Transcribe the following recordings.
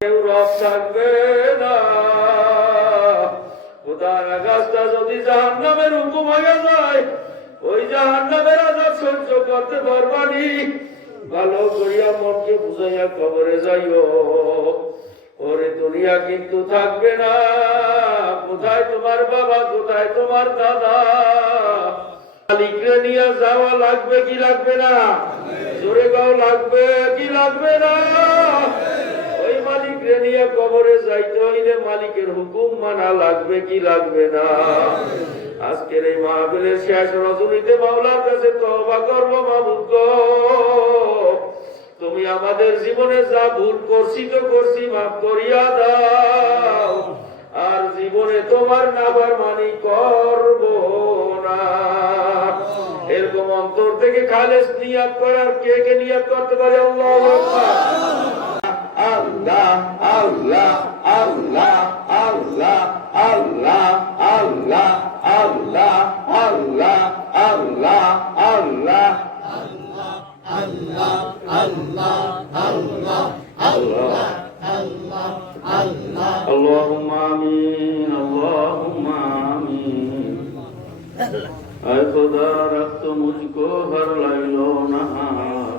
রব থাকবে না। খোদার আকাশটা যদি জাহান্নামের হুকুম হয়ে যায়, ওই জাহান্নামের আযাব সহ্য করতে পারবানি। ভালো করিয়া মনকে বুঝাইয়া কবরে যাইও। ওরে দুনিয়া কিন্তু থাকবে না। কোথায় তোমার বাবা, কোথায় তোমার দাদা? মালিকরে নিয়ে যাওয়া লাগবে কি লাগবে না? জোরে গাও, লাগবে কি লাগবে না? ওই মালিকরে নিয়ে কবরে যাইতে হইলে মালিকের হুকুম মানা লাগবে কি লাগবে না? আজকের এই মাহফিলের শেষ রজনীতে মাওলার কাছে তওবা করব। মাবুদ গো, তুমি আমাদের জীবনে যা ভুল করছি তো করছি, মাফ করিয়া দাও। আর জীবনে তোমার নাফরমানি করব না। এরকম অন্তর থেকে খালেস নিয়াত করার কে কে নিয়াত করতে পারে? আল্লাহু আকবার। আল্লাহ আল্লাহ আল্লাহ আল্লাহ আল্লাহ আল্লাহ আল্লাহ আল্লাহ আল্লাহ আল্লাহ আল্লাহ আল্লাহ আল্লাহ আল্লাহ আল্লাহ আল্লাহ اللهم आमीन اللهم आमीन। ऐ खुदा रख तो मुझको हर लैलो नहार,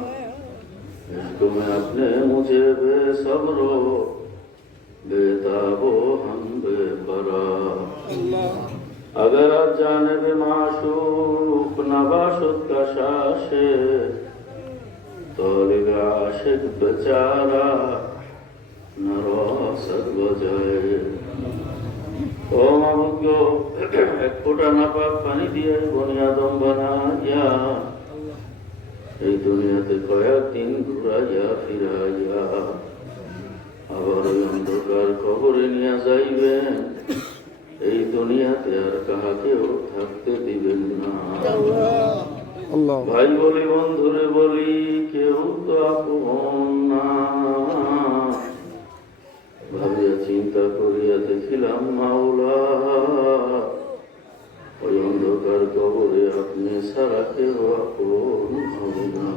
इश्क में अपने मुझे बेसब्रो बेताबो हम बेकरार। अगर आज जाने बे माशूक नबाशुद का शाशे, तौलिब आशिक बेचारा नरसद बजाए। ও মাবুদ গো, এক ফোঁটা নাপাক পানি দিয়ে বনি আদম বানাইয়া এই দুনিয়াতে কয়েকদিন ঘুরাইয়া ফিরাইয়া আবার ওই অন্ধকার কবরে নিয়ে যাইবেন। এই দুনিয়াতে আর কাহাকেও থাকতে দিবেন না। ভাই বলি, বন্ধুরে বলি, কেউ তো আপন না। ভাবিয়া চিন্তা করিয়া দেখিলাম মাওলা, ওই অন্ধকার কবরে আপনি ছাড়া কেউ আপন হবে না।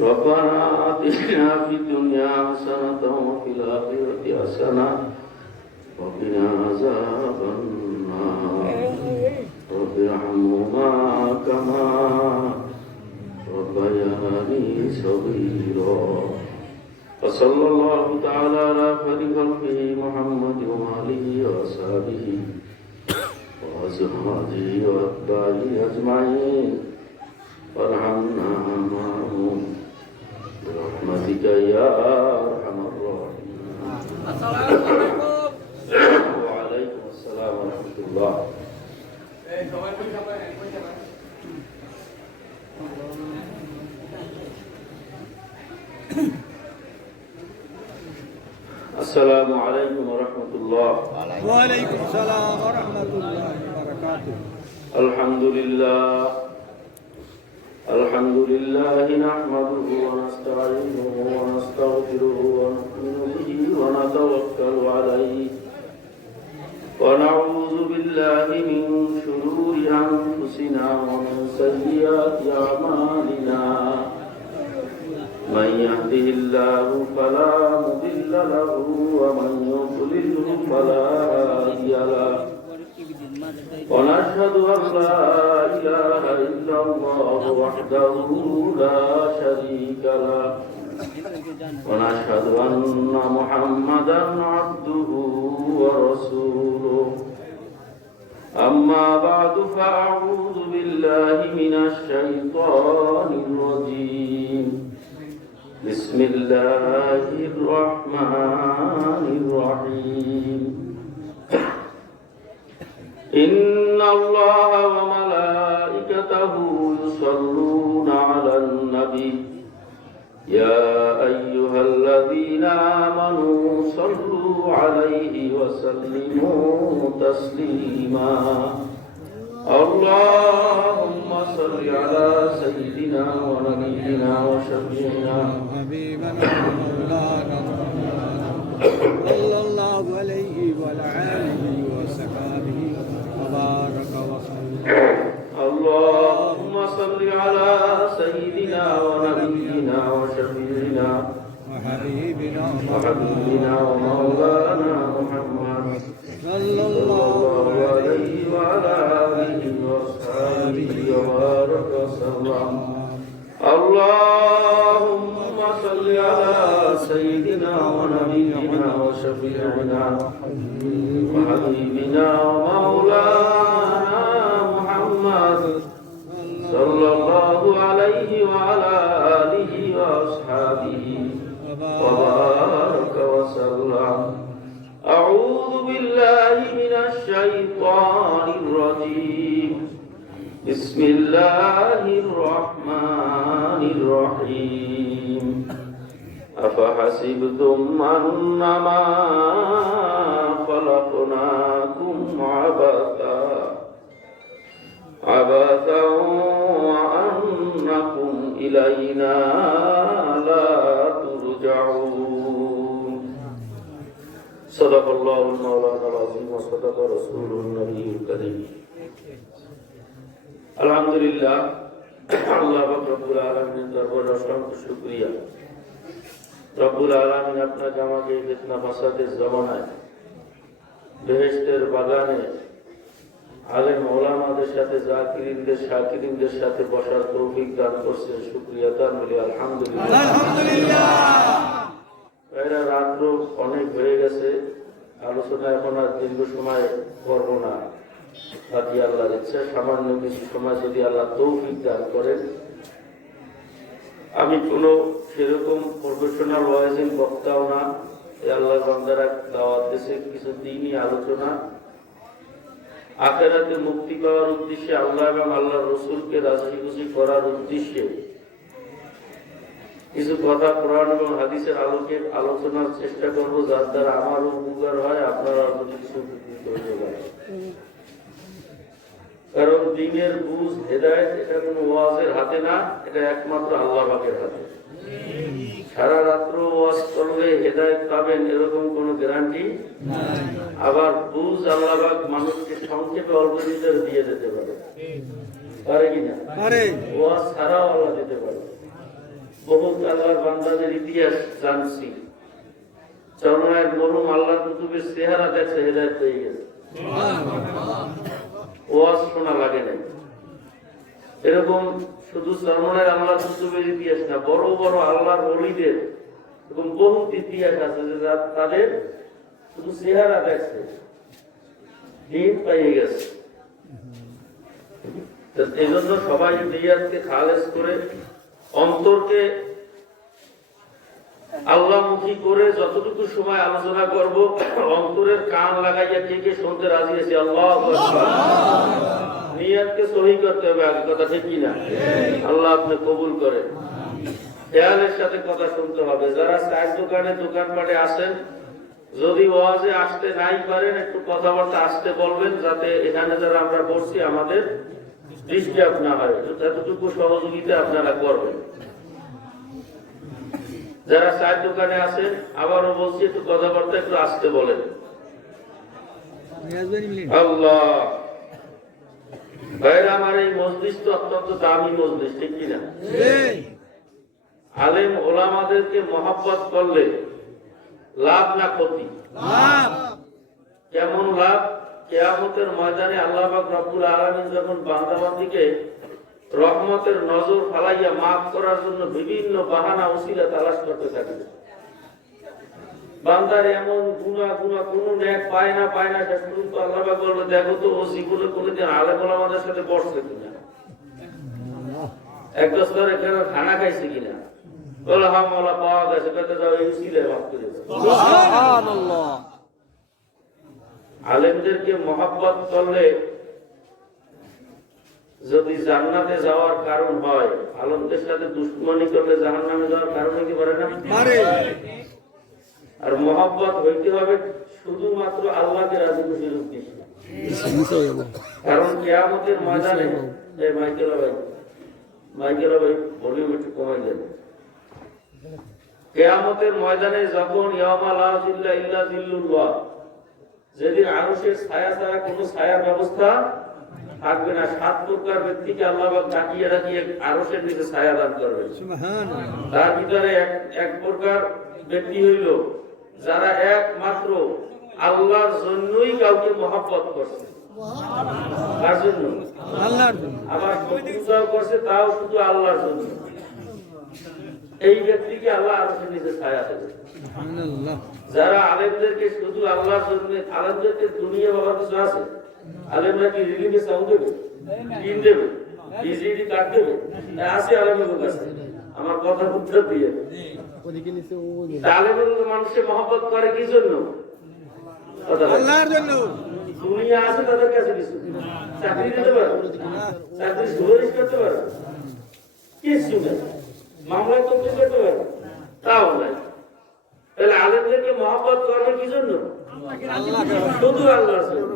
রব্বানা আতিনা ফিদ দুনিয়া হাসানাতাও ওয়া ফিল আখিরাতি হাসানাতাও ওয়া কিনা আযাবান নার। রব্বি ইরহামহুমা কামা রাব্বায়ানি সগীরা। وصلى الله تعالى على خير خلقه محمد وآله وأصحابه وأزواجه وأتباعه أجمعين، وارحمنا معهم برحمتك يا أرحم الراحمين. وعليكم السلام ورحمة الله. السلام عليكم ورحمة الله. وعليكم السلام ورحمة الله وبركاته. الحمد لله الحمد لله نحمده ونستعينه ونستغفره ونؤمن به ونتوكل عليه ونعوذ بالله من شرور أنفسنا ومن سيئات أعمالنا. من يهده الله فلا مضل له ومن يضلله فلا هادي له. ونشهد أن لا إله إلا الله وحده لا شريك له، ونشهد أن محمدا عبده ورسوله. أما بعد فأعوذ بالله من الشيطان الرجيم. بسم الله الرحمن الرحيم. إن الله وملائكته يصلون على النبي يا أيها الذين آمنوا صلوا عليه وسلموا تسليما. اللهم صل على سيدنا ونبينا وشفيعنا حبيبنا مولانا صلى الله عليه وعلى آله وصحبه وبارك وسلم. اللهم صل على سيدنا ونبينا وشفيعنا وحبيبنا وحبيبنا وحبيبنا ومولانا محمد صلى صلى الله الله عليه وعلى آله وأصحابه وبارك وسلم. اللهم صل على سيدنا ونبينا وشفيعنا وحبيبنا ومولانا محمد صلى الله عليه وعلى آله وأصحابه وبارك وسلم. أعوذ بالله من الشيطان الرجيم. بسم الله الرحمن الرحيم. أفحسبتم أنما خلقناكم عبثا وأنكم إلينا لا ترجعون. صدق الله المولانا العظيم وصدق رسوله النبي الكريم. আলহামদুলিল্লাহ, আল্লাহ রব্বুল আলামিনের দরবারে অসংখ্য শুকরিয়া। রব্বুল আলামিন আপনাকে আমাকে এই ফিতনা ফাসাদের জমানায় বেহেশতের বাগানে আলেম ওলামাদের সাথে জাকিরিনদের শাকিরিনদের সাথে বসার তৌফিক দান করছেন। শুকরিয়া তার বলি আলহামদুলিল্লাহ। এরা রাত্র অনেক হয়ে গেছে, আলোচনা এখন আর দীর্ঘ সময় করব না। বাকি আল্লাহর ইচ্ছা সামান্য কিছু সময় যদি আল্লাহ তৌফিক দান করেন। আমি কোনো সেরকম প্রফেশনাল ওয়াইজিং বক্তাও না। আল্লাহর বান্দারা দাওয়াত দিয়েছে কিছু দিনই আলোচনা, আখিরাতে মুক্তি পাওয়ার উদ্দেশ্যে, আল্লাহ এবং আল্লাহর রসুলকে রাজি খুশি করার উদ্দেশ্যে কিছু কথা কোরআন এবং হাদিসের আলোকে আলোচনার চেষ্টা করব, যার দ্বারা আমারও উপকার হয়, আপনারা কিছু উপকৃত হতে পারে। কারণ দিনের বুঝ হেদায়েত এটা কোনো ওয়াজের হাতে না, এটা একমাত্র আল্লাহ পাকের হাতে। সারা রাত্র ওয়াজ করলে হেদায়েত পাবেন এরকম কোনো গ্যারান্টি নাই। আবার বুঝ আল্লাহ পাক মানুষকে সংক্ষেপে অল্প দিনের দিয়ে দিতে পারে, পারে কিনা? পারে। ওয়াজ ছাড়াও আল্লাহ দিতে পারে। বহুত আল্লাহর বান্দাদের ইতিহাস জানছি, চরমায়ের মরুম আল্লাহ কুতুবের চেহারা দেখছে, হেদায়েত পেয়ে গেছে, ওয়াজ শোনা লাগে না। এরকম শুধু চরমায়ের আল্লাহ কুতুবের ইতিহাস না, বড় বড় আল্লাহর ওলিদের এরকম বহুত ইতিহাস আছে যে তাদের শুধু চেহারা দেখছে, দিন পেয়ে গেছে। এই জন্য সবাই নিয়াতকে খালেস করে, অন্তরকে আল্লাহমুখী করে যতটুকু সময় আলোচনা করব, অন্তরের কান লাগাইয়া কে কে শুনতে রাজি আছে? আল্লাহু আকবার। নিয়াতকে সহি করতে হবে, আগে কথা ঠিক কিনা? আল্লাহ আপনি কবুল করেন। খেয়ালের সাথে কথা শুনতে হবে। যারা চায়ের দোকানে দোকানপাটে আসেন, যদি ওয়াজে আসতে নাই পারেন, একটু কথাবার্তা আসতে বলবেন, যাতে এখানে যারা আমরা বসছি আমাদের ডিস্টার্ব না হয়। এতটুকু সহযোগিতা আপনারা করবেন। যারা চায়ের দোকানে আছেন, আবারও বলছি, একটু কথাবার্তা একটু আসতে বলেন। আল্লাহ ভাইরা, আমার এই মজলিস তো অত্যন্ত দামি মজলিস, ঠিক কিনা? আলেম ওলামাদেরকে মহব্বত করলে লাভ না ক্ষতি? কেমন লাভ? কিয়ামতের ময়দানে আল্লাহ পাক রব্বুল আলামিন যখন বান্দাবান্দিকে রহমতের নজর ফালাইয়া মাফ করার জন্য বিভিন্ন বাহানা ওসিলা তালাশ করতে থাকবে, বান্দার এমন গুনাহ কোন নেক পায় না শেষ পর্যন্ত আল্লাহ পাক বলবে, দেখো তো ও জীবনে কোনোদিন আলেম ওলামাদের সাথে বসছে কিনা, এক বছর এখানে খানা খাইছে কিনা। বলে হ্যাঁ মাওলা, পাওয়া গেছে, কত যাও এই উসিলায় মাফ করে দাও। সুবহানাল্লাহ। আলেমদেরকে মহব্বত করলে যদি জান্নাতে যাওয়ার কারণ হয়, আলেমদের সাথে দুশ্মনী করলে জাহান্নামে যাওয়ার কারণ হইতে পারে না? পারে। আর মহব্বত হইতে হবে শুধুমাত্র আল্লাহকে রাজি খুশির উদ্দেশ্যে। কারণ কিয়ামতের ময়দানে, মাইকেল ভাই ভলিউম একটু কমাই দেবে। কিয়ামতের ময়দানে যখন ইয়াউমা লা জিল্লা ইল্লা জিল্লুল্লাহ, যেদিন আরশের ছায়া ছাড়া কোনো ছায়ার ব্যবস্থা থাকবে না। 7 প্রকার ব্যক্তিকে আল্লাহ পাক ডাকিয়ে ডাকিয়ে আরশের নিচে ছায়া দান করবে। সুবহানাল্লাহ। তার ভিতরে এক প্রকার ব্যক্তি হইল যারা একমাত্র আল্লাহর জন্যই কাউকে মহব্বত করছে। কার জন্য? আল্লাহর জন্য। আবার পূজাও করছে, তাও শুধু আল্লাহর জন্য। এই ব্যক্তিকে আল্লাহ আরশের নিচে ছায়া দেবে। সুবহানাল্লাহ। যারা আলেমদেরকে শুধু আল্লাহর জন্য, আলেমদেরকে দুনিয়া বাবার কিছু আছে, আলেমরা কি রিলিফে সাউন্ড দেবে, টিন দেবে, বিজিডি কাট দেবে, আছে আলেমের কাছে। আমার কথা বুঝতে দিয়ে আলেমের মানুষের মহব্বত করে কি জন্য? আল্লাহর জন্য। দুনিয়া আছে তাদের কাছে কিছু, চাকরি দিতে পারে, চাকরি সুপারিশ করতে পারে, কিছু নেই, মামলা করতে করতে পারে, তাও নাই। তাহলে আলেমদেরকে মহব্বত করবে কি জন্য? শুধু আল্লাহর জন্য।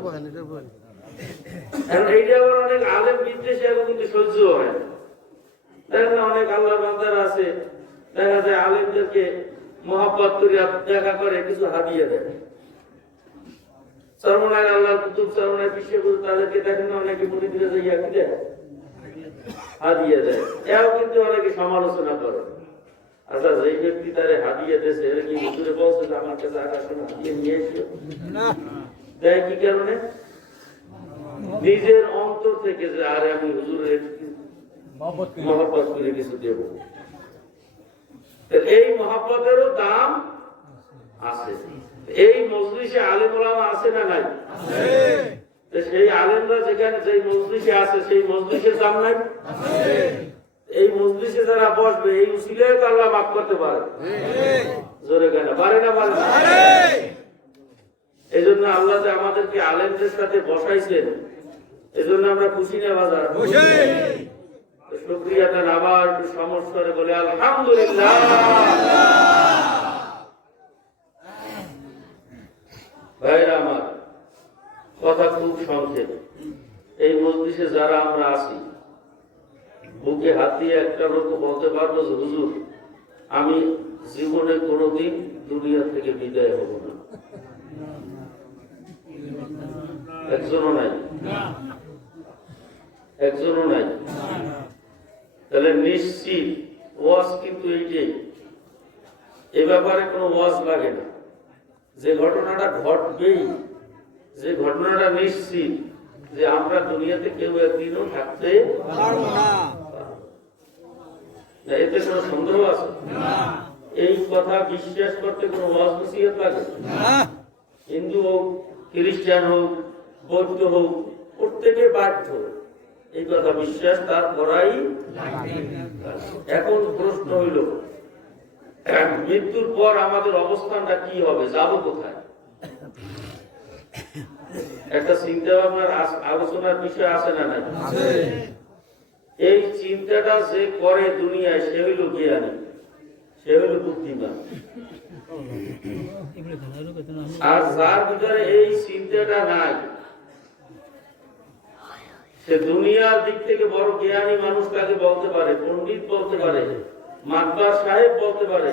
এখন এইটা আবার অনেক আলেম বিদ্বেষে এখন কিন্তু সহ্য হয় না। দেখেন অনেক আল্লাহ বান্দারা আছে, দেখা যায় আলেমদেরকে মহব্বত করিয়া দেখা করে কিছু হাদিয়া দেয়। সর্বনায় আল্লাহ কুতুব সর্বনায় বিশ্বে তাদেরকে দেখেন না অনেকে মনে দিলে যাইয়া কি দেয়, হাদিয়া দেয়। এও কিন্তু অনেকে সমালোচনা করে। আচ্ছা, যেই ব্যক্তি তারে হাদিয়া দিয়েছে এর কি হুজুরে বলছে যে আমার কাছে আকাশে হাদিয়া নিয়ে এসো? না। দেয় কি কারণে? নিজের অন্তর থেকে যে আরে আমি হুজুরের মহব্বত করে কিছু দেব। এই মহব্বতেরও দাম আছে। এই মজলিসে আলেম ওলামা আছে না নাই? সেই আলেমরা যেখানে যেই মজলিসে আছে সেই মজলিসের দাম নাই? এই মজলিসে যারা বসবে এই উসিলায় তো আল্লাহ মাফ করতে পারে। জোরে কেন পারে না? পারে না। এই জন্য আল্লাহ যে আমাদেরকে আলেমদের সাথে বসাইছেন, এই জন্য আমরা খুশি না বাজার? শুকরিয়া দেন। আবার একটু সমস্যারে বলে আলহামদুলিল্লাহ। ভাইরা আমার, কথা খুব সংক্ষেপ। এই মজলিসে যারা আমরা আছি, বুকে হাত দিয়ে একটা লোক বলতে পারবো যে হুজুর আমি জীবনে কোনোদিন দুনিয়া থেকে বিদায় হব না? একজনও নাই, একজনও নাই। তাহলে নিশ্চিত ওয়াজ কিন্তু এইটাই, এ ব্যাপারে কোনো ওয়াজ লাগে না। যে ঘটনাটা ঘটবেই, যে ঘটনাটা নিশ্চিত যে আমরা দুনিয়াতে কেউ একদিনও থাকতে পারবো না, এতে কোনো সন্দেহ আছে? এই কথা বিশ্বাস করতে কোনো ওয়াজ নসিহত লাগে? হিন্দু হোক, খ্রিস্টান হোক, বৌদ্ধ হোক, প্রত্যেকে বাধ্য এই কথা বিশ্বাস তার করাই। এখন প্রশ্ন হইল মৃত্যুর পর আমাদের অবস্থানটা কি হবে, যাব কোথায়? একটা চিন্তা ভাবনার আলোচনার বিষয় আছে না নাই? এই চিন্তাটা যে করে দুনিয়ায় সে হইল জ্ঞানী, সে হইল বুদ্ধিমান। আর যার ভিতরে এই চিন্তাটা নাই সে দুনিয়ার দিক থেকে বড় জ্ঞানী মানুষ কাকে বলতে পারে, পণ্ডিত বলতে পারে, মাতবার সাহেব বলতে পারে,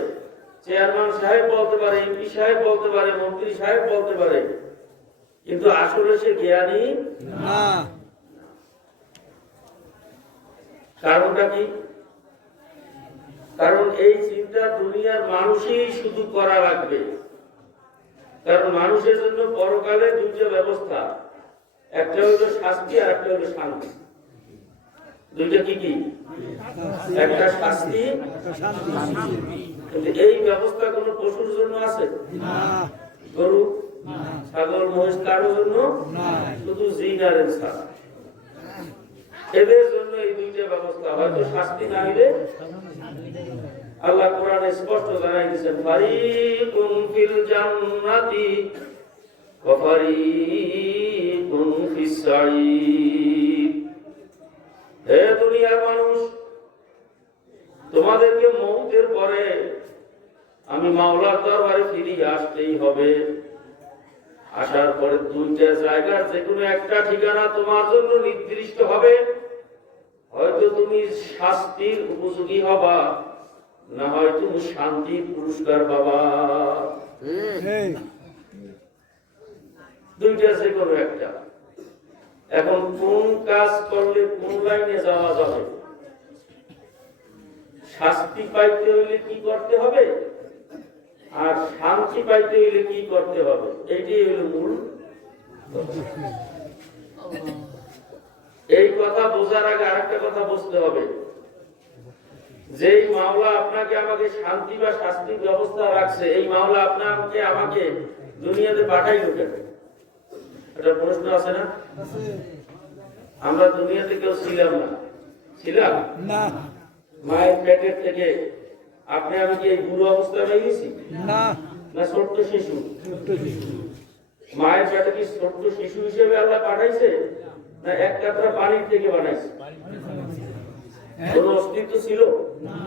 চেয়ারম্যান সাহেব বলতে পারে, এমপি সাহেব বলতে পারে, মন্ত্রী সাহেব বলতে পারে, কিন্তু আসলে সে জ্ঞানী না। কারণটা কি? কারণ এই চিন্তা দুনিয়ার মানুষই শুধু করা লাগবে। কারণ মানুষের জন্য পরকালে দুইটা ব্যবস্থা, একটা হলো শাস্তি আর একটা হলো শান্তি। দুইটা কি কি? একটা শাস্তি, এই ব্যবস্থা কোন পশুর জন্য আছে? গরু, ছাগল, মহিষ কারোর জন্য? শুধু জিন আর ইনসান, এদের জন্য এই দুইটা ব্যবস্থা। হয়তো শাস্তি না হইলে আল্লাহ কোরআনে স্পষ্ট জানাই দিয়েছেন, ফারিকুন ফিল জান্নাতি ওয়া ফারিকুন ফিস সাঈর। হে দুনিয়ার মানুষ, তোমাদেরকে মওতের পরে আমি মাওলার দরবারে ফিরে আসতেই হবে। আসার পরে দুইটা জায়গার যে কোনো একটা ঠিকানা তোমার জন্য নির্দিষ্ট হবে। হয়তো তুমি শাস্তির উপযোগী হবা, না হয় তুমি শান্তির পুরস্কার পাবা। দুইটা যে কোনো একটা। এখন কোন লাইনে যাওয়া যাবে। শাস্তি পাইতে হইলে কি করতে হবে আর শান্তি পাইতে হইলে কি করতে হবে, এইটাই হলো মূল কথা। এই কথা বোঝার আগে আরেকটা কথা বুঝতে হবে, যেই মাওলা আপনাকে আমাকে শান্তি বা শাস্তির ব্যবস্থা রাখছে, এই মাওলা আপনাকে আমাকে দুনিয়াতে পাঠাইলো কেন? এটা প্রশ্ন আছে না? আমরা দুনিয়াতে কেউ ছিলাম না, ছিলাম না মায়ের পেটের থেকে আপনি আমি কি এই বুড়ো অবস্থায় হয়ে গেছি না না ছোট্ট শিশু? ছোট্ট শিশু। মায়ের পেটে কি ছোট্ট শিশু হিসেবে আল্লাহ পাঠাইছে না এক কাতরা পানির থেকে বানাইছে? কোন অস্তিত্ব ছিল? না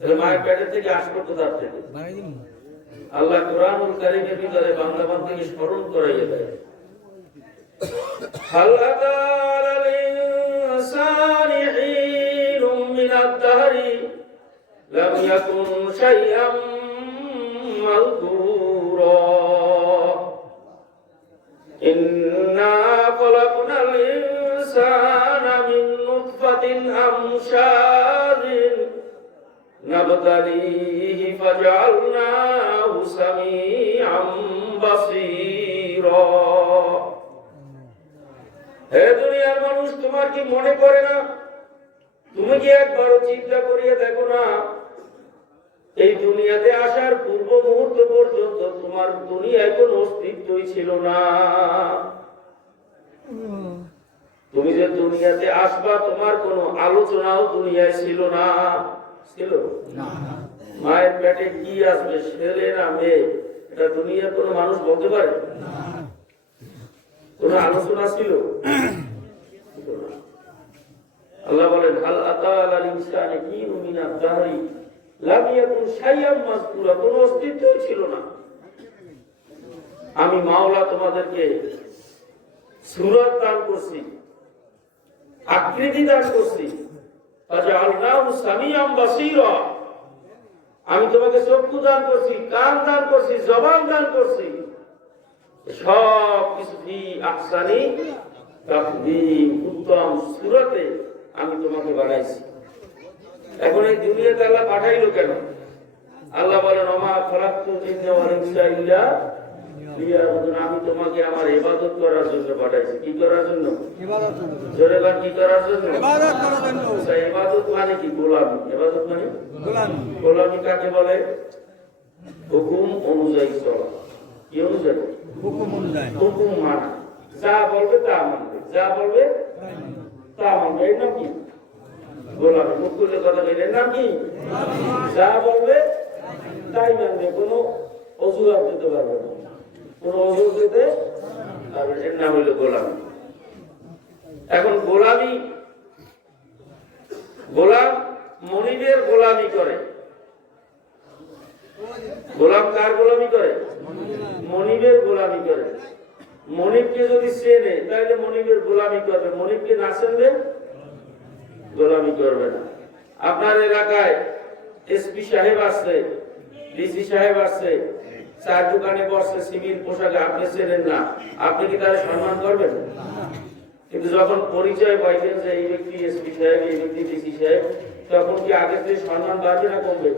তাহলে মায়ের পেটের থেকে আসলো কোথার থেকে? বানাই দিন। আল্লাহ কোরআনুল কারীমের ভিতরে বান্দা বান্দাকে স্মরণ করাইয়া দেয়, হাল আতা আলাল ইনসানি হিনুম মিনাদ দাহরি লাম ইয়াকুন শাইআম মাযকুরা ইন্না খালাকনাল ইনসানা মিন নুতফাতিন আমশাজিন নাবতালিহি ফাজআলনাহু সামিআম বাসীরা। হে দুনিয়ার মানুষ, তোমার কি মনে পড়ে না? তুমি কি একবারও চিন্তা করিয়া দেখো না, এই দুনিয়াতে আসার পূর্ব মুহূর্ত পর্যন্ত তোমার দুনিয়ায় কোনো অস্তিত্বই ছিল না। তুমি যে দুনিয়াতে আসবা তোমার কোনো আলোচনাও দুনিয়ায় ছিল না। ছিল? মায়ের পেটে কি আসবে, ছেলে না মেয়ে, এটা দুনিয়ার কোনো মানুষ বলতে পারে? কোন আলোচনা ছিল? আল্লাহ বলেন, হাল আতা আলাল ইনসানি হিনুম মিনাদ দাহরি লাম ইয়াকুন শাইআম মাযকুরা, কোনো অস্তিত্বই ছিল না। আমি মাওলা তোমাদেরকে সূরত দান করছি, আকৃতি দান করছি, ফাজআলনাহু সামিআম বাসীরা, আমি তোমাকে চক্ষু দান করছি, কান দান করছি, জবান দান করছি, সব কিছু ফি আহসানি তাকদীম, উত্তম সূরতে আমি তোমাকে বানাইছি। এখন এই দুনিয়াতে আল্লাহ পাঠাইলো কেন? আল্লাহ বলেন, ওমা খালাকতুল জিন্না ওয়াল ইনসা ইল্লা লিয়াবুদুন, আমি তোমাকে আমার ইবাদত করার জন্য পাঠাইছি। কি করার জন্য? ইবাদত করার জন্য। জোরে বল, কি করার জন্য? ইবাদত করার জন্য। আচ্ছা, ইবাদত মানে কি? গোলামি। ইবাদত মানে গোলামি। গোলামি কাকে বলে? হুকুম অনুযায়ী চলা। কি অনুযায়ী? হুকুম অনুযায়ী। হুকুম মানা, যা বলবে তা মানবে, যা বলবে তা মানবে। এর নাম কি? গোলামি। মুখ খুলে কথা বলে, এর নাম কি? যা বলবে তাই মানবে, কোনো অজুহাত দিতে পারবে না, কোনো অজুহাত দিতে পারবে, এর নাম হইল গোলামি। এখন গোলামি, গোলাম মনিবের গোলামি করে। গোলাম কার গোলামি করে? মনিবের গোলামি করে। মনিবকে যদি চেনে তাহলে মনিবের গোলামি করবে, মনিবকে না চেনবে গোলামি করবে না। আপনার এলাকায় এসপি সাহেব আসছে, ডিসি সাহেব আসছে, চার দোকানে বসছে সিভিল পোশাকে, আপনি চেনেন না, আপনি কি তারা সম্মান করবেন? কিন্তু যখন পরিচয় পাইবেন যে এই ব্যক্তি এসপি সাহেব, এই ব্যক্তি ডিসি সাহেব, তখন কি আগের থেকে সম্মান বাড়বে না কমবে?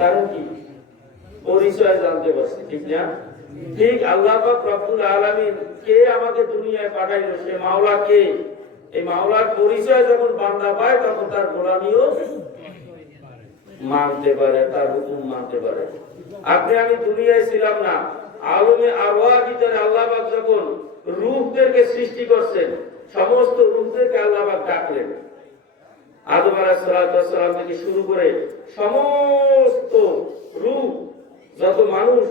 কারণ কি? পরিচয় জানতে পারছে, ঠিক না? ঠিক আল্লাহ পাক রব্বুল আলামিন কে আমাকে দুনিয়ায় পাঠাইলো, সে মাওলা কে, এই মাওলার পরিচয় যখন বান্দা পায় তখন তার গোলামিও মানতে পারে, তার হুকুম মানতে পারে। আপনি আমি দুনিয়ায় ছিলাম না, আলমে আরওয়ার ভিতরে আল্লাহ পাক যখন রূহদেরকে সৃষ্টি করছেন, সমস্ত রূহদেরকে আল্লাহ পাক ডাকলেন। আদম আলাইহিস সালাম থেকে শুরু করে সমস্ত রূহ, যত মানুষ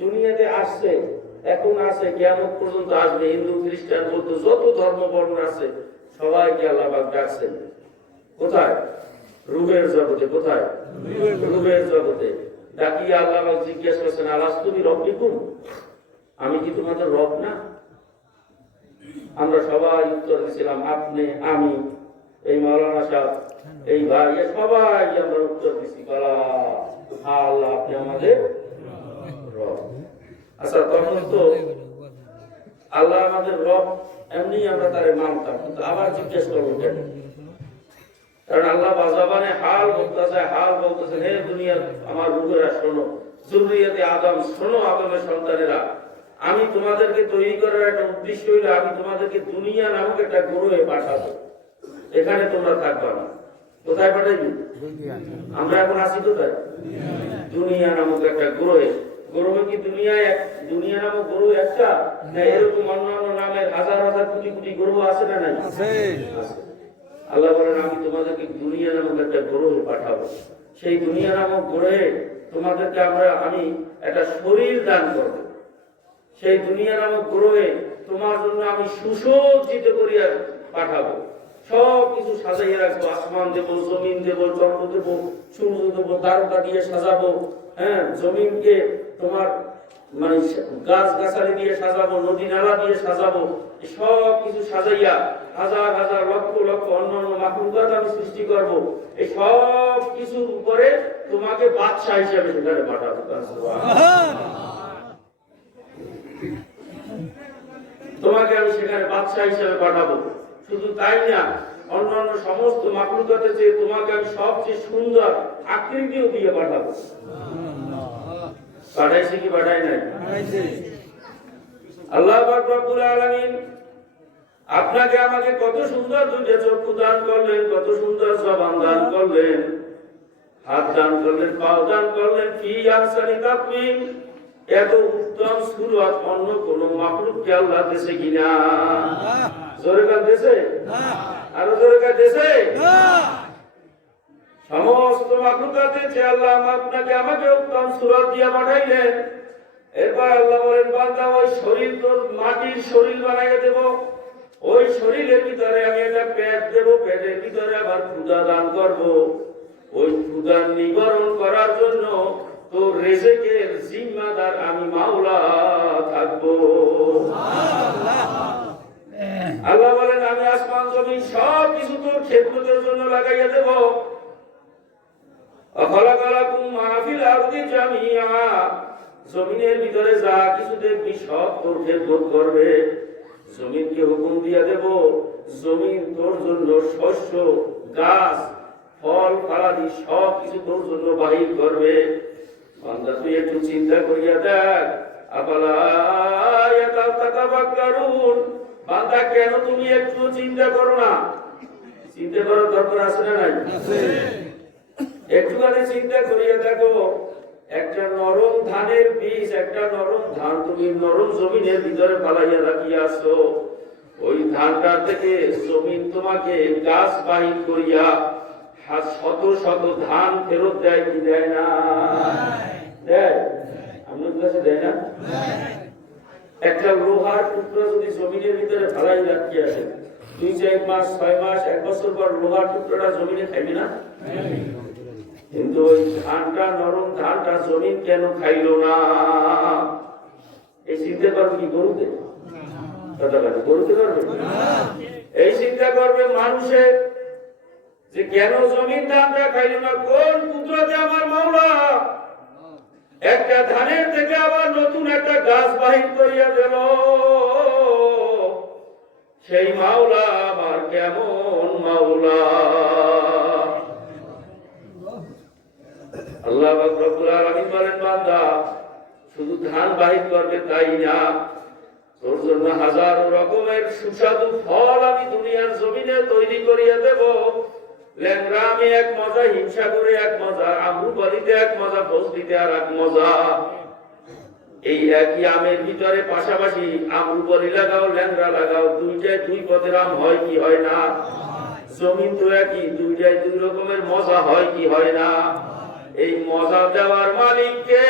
দুনিয়াতে আসছে, এখন আছে, কিয়ামত পর্যন্ত আসবে, হিন্দু খ্রিস্টান বৌদ্ধ যত ধর্ম বর্ণ আছে, সবাইকে আল্লাহ পাক ডাকছেন। কোথায়? রূহের জগতে। কোথায়? রূহের জগতে ডাকিয়ে আল্লাহ পাক জিজ্ঞেস করছেন, আলাস্তু বিরব্বিকুম, আমি কি তোমাদের রব না? আমরা সবাই উত্তর দিয়েছিলাম, আপনি, আমি, এই মাওলানা সাহেব, এই ভাই, সবাই আমরা উত্তর দিচ্ছি, আল্লাহ আপনি আমাদের রব। আচ্ছা, তখন তো আল্লাহ আমাদের রব এমনি আমরা তারে মানতাম, কিন্তু আবার জিজ্ঞেস করবো কেন? কারণ আল্লাহ বাজাবানে হাল বলতেছেন, হে দুনিয়ার আমার রূহেরা শোনো, যুররিয়াতে আদম শোনো, আদমের সন্তানেরা, আমি তোমাদেরকে তৈরি করার একটা উদ্দেশ্য হইল আমি তোমাদেরকে দুনিয়া নামক একটা গ্রহে পাঠাবো, এখানে তোমরা থাকবা না। কোথায় পাঠাইবি? আমরা এখন আছি কোথায়? দুনিয়া নামক একটা গ্রহে। গ্রহে কি দুনিয়া নামক গ্রহ একটা, না এরকম অন্যান্য নামের হাজার হাজার কোটি কোটি গ্রহ আছে না নাই? আছে। আল্লাহ বলেন আমি তোমাদেরকে দুনিয়া নামক একটা গ্রহে পাঠাবো, সেই দুনিয়া নামক গ্রহে তোমাদেরকে আমি একটা শরীর দান করবো, সেই দুনিয়া নামক গ্রহে তোমার জন্য আমি সুসজ্জিত করিয়া পাঠাবো, সব কিছু সাজাইয়া রাখবো, আসমান দেবো, জমিন দেবো, চন্দ্র দেবো, সূর্য দেবো, তারকা দিয়ে সাজাবো, হ্যাঁ, জমিনকে তোমার মানে গাছ গাছালি দিয়ে সাজাবো, নদী নালা দিয়ে সাজাবো, সব কিছু সাজাইয়া হাজার হাজার লক্ষ লক্ষ অন্যান্য মাখলুকাত আমি সৃষ্টি করবো, এই সব কিছুর উপরে তোমাকে বাদশা হিসেবে সেখানে পাঠাবো। তোমাকে আমি সেখানে বাদশা হিসেবে পাঠাবো। শুধু তাই না, অন্যান্য সমস্ত মাখলুকাতের চেয়ে তোমাকে আমি সবচেয়ে সুন্দর আকৃতিও দিয়ে পাঠাবো। পাঠাইছে কি পাঠাই নাই? আল্লাহ পাক রব্বুল আলামিন আপনাকে আমাকে কত সুন্দর দুইটা চক্ষু দান করলেন, কত সুন্দর জবান দান করলেন, হাত দান করলেন, পাও দান করলেন, ফি আহসানি তাকওয়িম। এত উত্তম সুরত অন্য কোন মাখলুককে আল্লাহ দেশে কিনা? জোরে কান দেশে? আরো জোরে কান দেশে? সমস্ত মাখলুকাতে যে আল্লাহ আপনাকে আমাকে উত্তম সুরত দিয়া পাঠাইলেন, এরপর আল্লাহ বলেন বান্দা ওই শরীর তোর মাটির শরীর বানাইয়া দেব, ওই শরীরের ভিতরে আমি একটা পেট দেব, পেটের ভিতরে আবার ক্ষুধা দান করব, ওই ক্ষুধা নিবারণ করার জন্য তোর রিজিকের জিম্মাদার আমি মাওলা থাকবো। আল্লাহ বলেন আমি আসমান জমিন সব কিছু তোর খেদমতের জন্য লাগাইয়া দেব। আখালাকালাকুম মা ফিল আরদি জামিআ, জমিনের ভিতরে যা কিছু দেখবি সব তোর খেদমত করবে। জমিনকে হুকুম দিয়া দেব, জমিন তোর জন্য শস্য, গাছ, ফল ফলাদি সব কিছু তোর জন্য বাহির করবে। বান্দা তুই একটু চিন্তা করিয়া দেখ, আফালা ইয়াতাফাক্কারুন, বান্দা কেন তুমি একটু চিন্তা করো না? চিন্তা করার দরকার আছে না নাই? আছে। একটুখানি চিন্তা করিয়া দেখো, একটা নরম ধানের বীজ, একটা নরম ধান তুমি নরম জমিনের ভিতরে ফালাইয়া রাখিয়াছো, ওই ধানটা থেকে জমিন তোমাকে গাছ বাহির করিয়া শত শত ধান ফেরত দেয় কি দেয় না? দেয়। আপনার কাছে দেয় না? একটা লোহার টুকরা যদি জমিনের ভিতরে ফালাই রাখিয়া আসে, 2-4 মাস 6 মাস 1 বছর পর লোহার টুকরাটা জমিনে খাইবে না? কিন্তু ওই ধানটা, নরম ধানটা জমিন কেন খাইল না? এই চিন্তা করবে কি গরুতে? গরুতে করবে? এই চিন্তা করবে মানুষে যে কেন জমিন ধানটা খাইল না? কোন কুদরতে আমার মাওলা একটা ধানের থেকে আবার নতুন একটা গাছ বাহির করিয়া দিল। সেই মাওলা আমার কেমন মাওলা? আল্লাহ পাক রব্বুল আলামিন বলেন বান্দা শুধু ধান বাহির করবে তাই না, তোর জন্য হাজারো রকমের সুস্বাদু ফল আমি দুনিয়ার জমিনে তৈরি করিয়া দেব। ল্যাংড়া আমি এক মজা, হিমসাগরে এক মজা, আমরুপালিতে এক মজা, ফজলিতে আর এক মজা। এই একই আমের ভিতরে পাশাপাশি আমরুপালি লাগাও, ল্যাংড়া লাগাও, দুইটাই দুই পদের আম হয় কি হয় না? জমিন তো একই, দুইটাই দুই রকমের মজা হয় কি হয় না? এই মজা দেওয়ার মালিককে,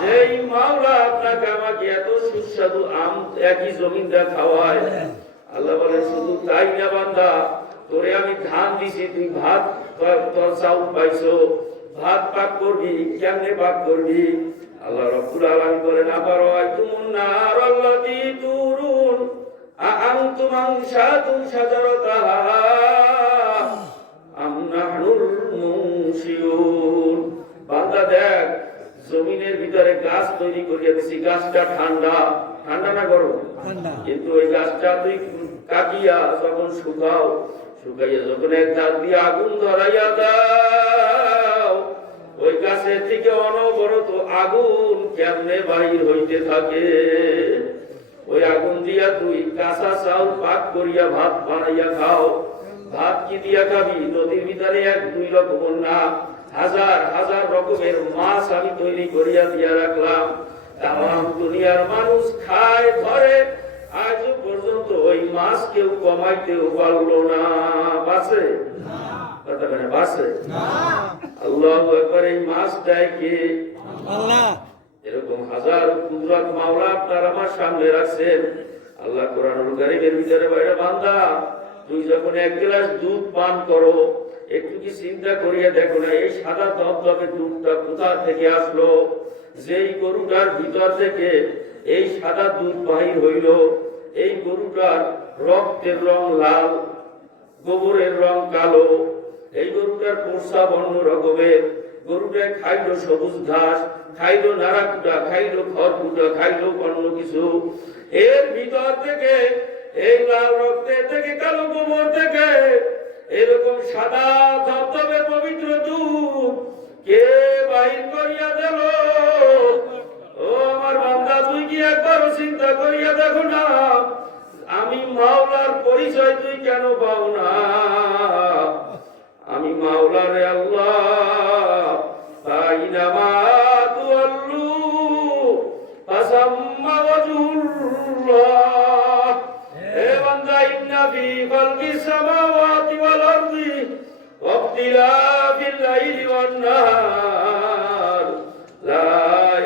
যেই মাওলা আপনাকে আমাকে এত সুস্বাদু আম একই জমিনটা খাওয়ায়, আল্লাহ বলে শুধু তাই না বান্দা, তোরে আমি ধান দিছি, তুই ভাত তোর চাউল পাইছো, ভাত পাক করবি, কেমনে পাক করবি? আল্লাহ রাব্বুল আলামিন বলেন আফারাআইতুমুন নার আল্লাতী তুরুন আআনতুম আনশাতুম শাজারাতাহা আম নাহনুল মুনশিউন। বান্দা দেখ, জমিনের ভিতরে গাছ তৈরি করিয়া দিছি, গাছটা ঠান্ডা, ঠান্ডা না গরম? ঠান্ডা। কিন্তু ওই গাছটা তুই কাটিয়া যখন শুকাইয়া যখন এক দাঁত দিয়ে আগুন ধরাইয়া দাও, ওই গাছের থেকে অনবরত আগুন কেমনে বাহির হইতে থাকে। ওই আগুন দিয়া তুই কাঁচা চাউল পাক করিয়া ভাত বানাইয়া খাও। ভাত কি দিয়া খাবি? নদীর ভিতরে 1-2 রকমের না, হাজার হাজার রকমের মাছ আমি তৈরি করিয়া দিয়া রাখলাম। তাম দুনিয়ার মানুষ খায় ধরে, আজ পর্যন্ত ওই মাছ কেউ কমাইতেও পারলো না। বাসে কথা বলে বাসে আল্লাহু আকবার। এই মাছ দেয় কে? আল্লাহ। এরকম হাজার কুদরত মাওলা আপনার আমার সামনে রাখছেন। আল্লাহ কোরআনুল কারীমের ভিতরে বলে, বান্দা তুই যখন 1 গ্লাস দুধ পান করো, একটু কি চিন্তা করিয়া দেখো না এই সাদা ধবধবে দুধটা কোথা থেকে আসলো? যেই গরুটার ভিতর থেকে এই সাদা দুধ বাহির হইল, এই গরুটার রক্তের রং লাল, গোবরের রং কালো, এই গরুটার প্রস্রাব অন্য রকমের, গরুটা খাইলো সবুজ ঘাস, খাইলো নাড়াকুটা, খাইলো খড়কুটা, খাইলো অন্য কিছু। এর ভিতর থেকে এই লাল রক্তের থেকে, কালো গোবর থেকে এরকম সাদা ধবধবে পবিত্র দুধ কে বাহির করিয়া দিল? ও আমার বান্দা, তুই কি একবারও চিন্তা করিয়া দেখো না আমি মাওলার পরিচয় তুই কেন পাও না? আমি মাওলারে আল্লাহ। আইনামা তুআল্লু ফাসাম্মা ওয়াজহুল্লাহ। হে বান্দা, ইন্না ফি খালকিস সামাওয়াতি ওয়াল আরদি ওয়াখতিলাফিল লাইলি ওয়ান নাহার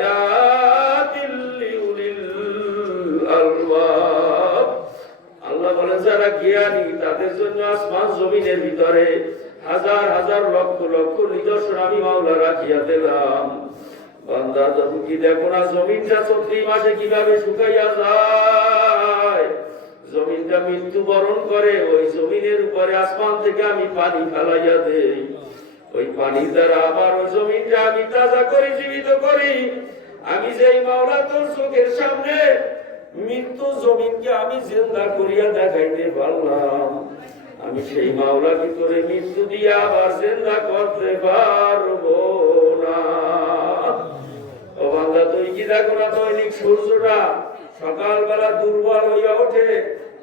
লায়াতিল লিউলিল আলবাব। আল্লাহ বলেন, যারা জ্ঞানী তাদের জন্য আসমান জমিনের ভিতরে হাজার হাজার লক্ষ লক্ষ নিদর্শন আমি মাওলা রাখিয়া দিলাম। বান্দা তুমি কি দেখো না জমিনটা 34 মাসে কিভাবে শুকাইয়া যায়? জমিনটা মৃত্যুবরণ করে, ওই জমিনের উপরে আসমান থেকে আমি পানি ফেলাইয়া দেই। ওই পানির দ্বারা আবার ওই জমিনটা আমি তাজা করে জীবিত করি। আমি যেই মাওলা তোর চোখের সামনে মৃত্যু জমিনকে আমি জিন্দা করিয়া দেখাইতে পারলাম, আমি সেই মাওলা কি করে মৃত্যু দিয়া আবার জিন্দা করতে পারবো না? ও বান্দা, তুই কি দেখো না দৈনিক সূর্যটা সকালবেলা দুর্বল হইয়া ওঠে,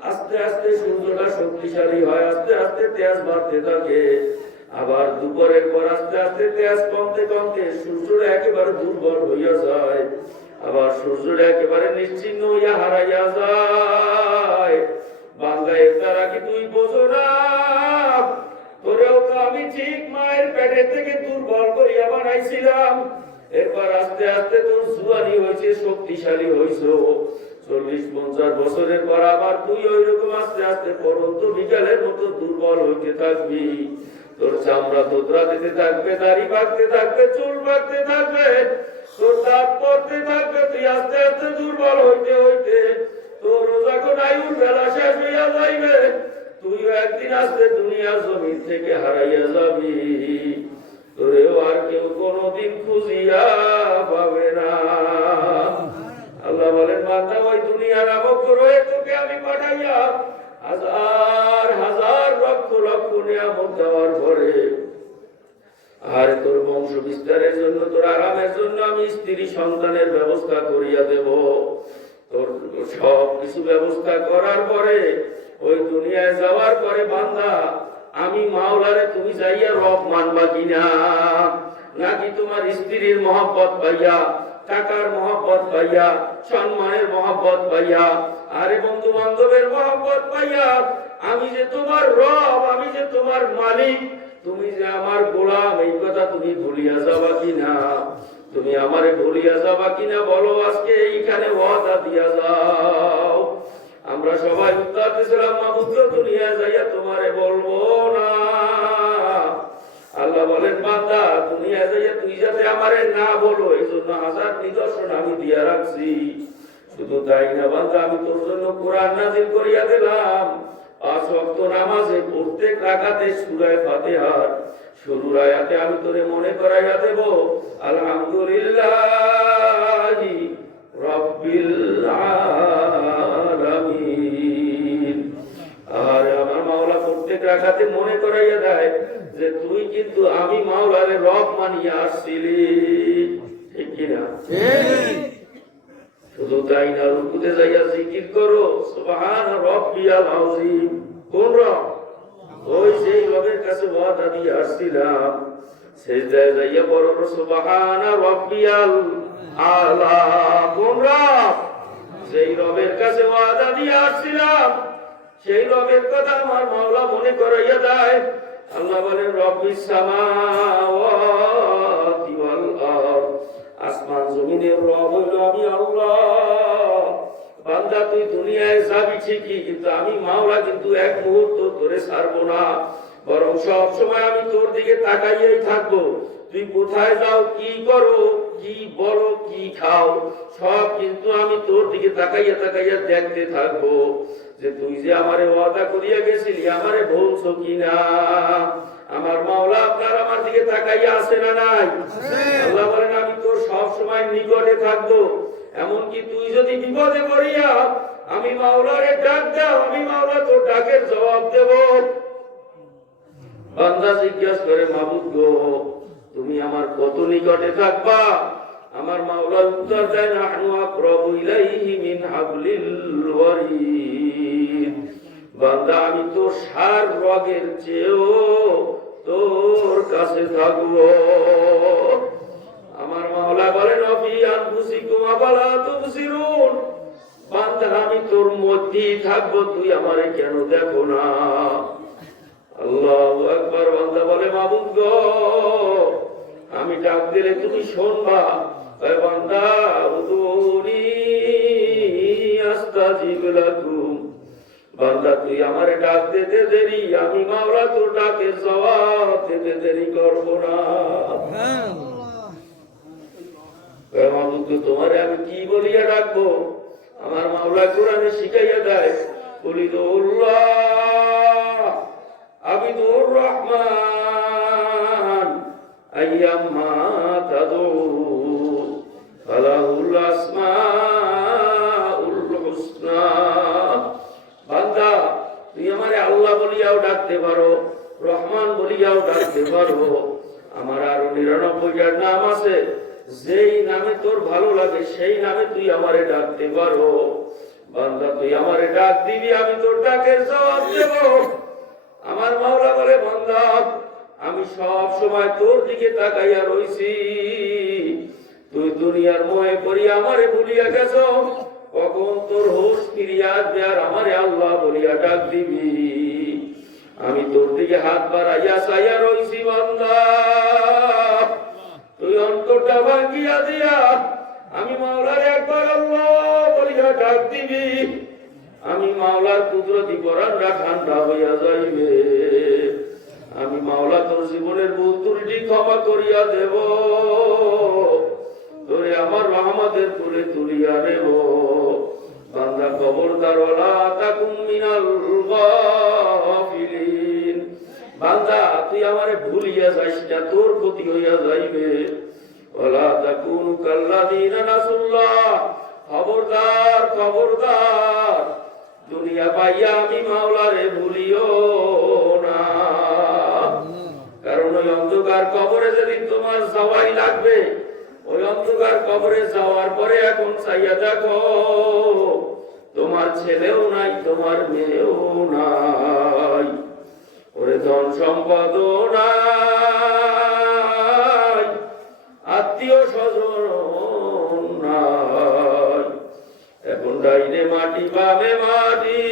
আস্তে আস্তে সূর্যটা শক্তিশালী হয়, আস্তে আস্তে তেজ বাড়তে থাকে। আবার দুপুরের পর আস্তে আস্তে তেজ কমতে কমতে সূর্যটা একেবারে দুর্বল হইয়া যায়, আবার সূর্যটা একেবারে নিশ্চিহ্ন হইয়া হারাইয়া যায়। বান্দা, এর দ্বারা কি তুই বোঝো না তোরেও তো আমি ঠিক মায়ের পেটে থেকে দুর্বল করিয়া বানাইছিলাম। এরপর আস্তে আস্তে তোর জুয়ানি হয়েছে, শক্তিশালী হয়েছে। 40-50 বছরের পর আবার তুই ওই রকম আস্তে আস্তে পরন্ত বিকালের মতো দুর্বল হইতে থাকবি। তোর চামড়া তোতরা দিতে থাকবে, দাড়ি পাকতে থাকবে, চুল পাকতে থাকবে, তোর দাঁত পড়তে থাকবে। তুই আস্তে আস্তে দুর্বল হইতে হইতে তোর যখন আয়ুর বেলা শেষ হইয়া যাইবে, তুইও একদিন আস্তে দুনিয়ার জমিন থেকে হারাইয়া যাবি। তোরেও আর কেউ কোনদিন খুঁজিয়া পাবে না। আল্লাহ বলেন, বান্দা ওই দুনিয়ার আবগ্রহে তোকে আমি পাঠাইয়া হাজার হাজার লক্ষ লক্ষ নিয়ামত দেওয়ার পরে আর তোর বংশ বিস্তারের জন্য, তোর আরামের জন্য আমি স্ত্রী সন্তানের ব্যবস্থা করিয়া দেব। তোর সব কিছু ব্যবস্থা করার পরে ওই দুনিয়ায় যাওয়ার পরে বান্দা, আমি মাওলারে তুমি যাইয়া রব মানবা কিনা? নাকি তোমার স্ত্রীর মহব্বত পাইয়া, টাকার মহব্বত পাইয়া, সম্মানের মহব্বত পাইয়া, আরে বন্ধু বান্ধবের মহব্বত পাইয়া আমি যে তোমার রব, আমি যে তোমার মালিক, তুমি যে আমার গোলাম, এই কথা তুমি ভুলিয়া যাবা কিনা? তুমি আমারে ভুলিয়া যাবা কিনা বলো, আজকে এইখানে ওয়াদা দিয়া যাও। আমরা সবাই উত্তর দিয়েছিলাম, মাবুদ দুনিয়া যাইয়া তোমারে বলবো না। আল্লাহ বলেন, বান্দা দুনিয়া যাইয়া তুই যাতে আমারে না বলো, এই জন্য হাজার নিদর্শন আমি দিয়া রাখছি। শুধু তাই না বান্দা, আমি তোর জন্য কোরআন নাযিল করিয়া দিলাম। 5 ওয়াক্ত নামাজে প্রত্যেক রাকাতে সূরা ফাতিহার শুরুর আয়াতে আমি তোরে মনে করাইয়া দেব, আলহামদুলিল্লাহি রাব্বিল আলামিন। মধ্যে যাইয়া জিকির করো সুবহান রাব্বিয়াল আযীম। কোন রব? ওই সেই রবের কাছে ওয়াদা দিয়ে আসছিলাম, সেজদায় যাইয়া বলো সুবহান রাব্বিয়াল আলা। কোন রব? সেই রবের কাছে ওয়াদা দিয়ে আসছিলাম, সেই রবের কথা আমার মাওলা মনে করাইয়া দেয়। আল্লাহ বলেন রব্বিস সামাওয়াতি ওয়াল আরদ, আসমান জমিনের রব হইল আমি আল্লাহ। বান্দা তুই দুনিয়ায় যাবি ঠিকই, কিন্তু আমি মাওলা কিন্তু এক মুহূর্ত তোরে ছাড়বো না, বরং সব সময় আমি তোর দিকে তাকাইয়াই থাকবো। তুই কোথায় যাও, কি করো, কি বলো, কি খাও, সব কিন্তু আমি তোর দিকে তাকাইয়া তাকাইয়া দেখতে থাকবো যে তুই যে আমারে ওয়াদা করিয়া গেছিলি আমারে বলছো কিনা। আমার মাওলা আপনার আমার দিকে তাকাইয়া আছে না নাই? আল্লাহ বলেন আমি তোর সব সময় নিকটে থাকবো, এমনকি তুই যদি বিপদে পড়িয়া আমি মাওলারে ডাক দাও, আমি মাওলা তোর ডাকের জবাব দেব। বান্দা জিজ্ঞাসা করে মাবুদ গো তুমি আমার কত নিকটে থাকবা? আমার মাওলা উত্তর দেয় নাহনু আকরাবু ইলাইহি মিন হাবলিল ওয়ারিদ। বান্দা আমি তোর সার রগের চেয়েও তোর কাছে থাকবো। আমার মাওলা বলেন অফি আনফুসিকুম আফালা তুবসিরুন। বান্দা আমি তোর মধ্যেই থাকবো, তুই আমারে কেন দেখো না? আল্লাহু আকবার। বান্দা বলে মাবুদ গো আমি ডাক দিলে তুমি শুনবা। বান্দা উদুনি আস্তাজিব লাকুম। বান্দা তুই আমারে ডাক দিতে দেরি, আমি মাওলা তোর ডাকের জবাব দিতে দেরি করব না। মাবুদ তোমারে আমি কি বলিয়া ডাকবো? আমার মাওলা কোরআনে শিখাইয়া দেয় কুলিদুল্লাহ আবিদুর রহমান আইয়াম্মা তাদউ ফালাহুল আসমাউল হুসনা। বান্দা তুই আমারে আল্লাহ বলিয়াও ডাকতে পারো, রহমান বলিয়াও ডাকতে পারো। আমার আরো 99টা নাম আছে, যেই নামে তোর ভালো লাগে সেই নামে তুই আমারে ডাকতে পারো। বান্দা তুই আমারে ডাক দিবি, আমি তোর ডাকের জবাব দেব। আমার মাওলা বলে বান্দা আমি সব সময় তোর দিকে তাকাইয়া রইছি, তুই দুনিয়ার মোহে পড়ি আমারে ভুলিয়া গেছ, কখন তোর হোশ ফিরিয়া আসবে আর আমারে আল্লাহ বলিয়া ডাক দিবি। আমি তোর দিকে হাত বাড়াইয়া চাইয়া রইছি বান্দা, তুই অন্তরটা ভাঙিয়া দিয়া আমি মাওলার একবার আল্লাহ বলিয়া ডাক দিবি। আমি মাওলার কুদরতি পরানরা ঠান্ডা হইয়া যাইবে। আমি মাওলা তোর জীবনের ভুল ত্রুটি ক্ষমা করিয়া দেব, তোরে আমার রহমতের তুলে তুলিয়া নেব। বান্দা খবরদার ওয়ালা তাকুম মিনাল গাফিলিন। বান্দা তুই আমারে ভুলিয়া যাইস না, তোর ক্ষতি হইয়া যাইবে। ওয়ালা তাকুনু কাল্লাযীনা নাসুল্লাহ। খবরদার খবরদার দুনিয়া পাইয়া আমি মাওলারে ভুলিও না। কারণ ওই অন্ধকার কবরে যেদিন তোমার যাওয়াই লাগবে, ওই অন্ধকার কবরে যাওয়ার পরে এখন চাইয়া দেখো তোমার ছেলেও নাই, তোমার মেয়েও নাই, ওরে ধন সম্পদ নাই, আত্মীয় স্বজন নাই। এখন ডাইনে মাটি বামে মাটি,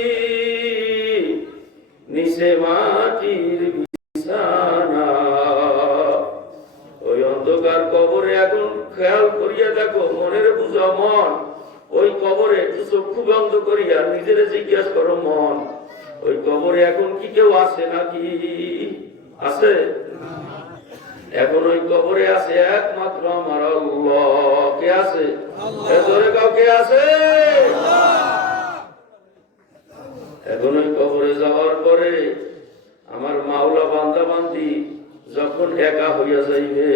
নিচে মাটির বিছানা। ওই অন্ধকার কবরে এখন খেয়াল করিয়া দেখো, মনের বুঝা মন, ওই কবরে একটু চক্ষু বন্ধ করিয়া নিজের জিজ্ঞাসা করো মন, ওই কবরে এখন কি কেউ আছে নাকি? আছে? এখন ওই কবরে আছে একমাত্র আমার আল্লাহ। কে আছে? ধরে কাউকে আছে? এখন ওই কবরে যাওয়ার পরে আমার মাওলা বান্দা বান্দি যখন একা হইয়া যাইবে,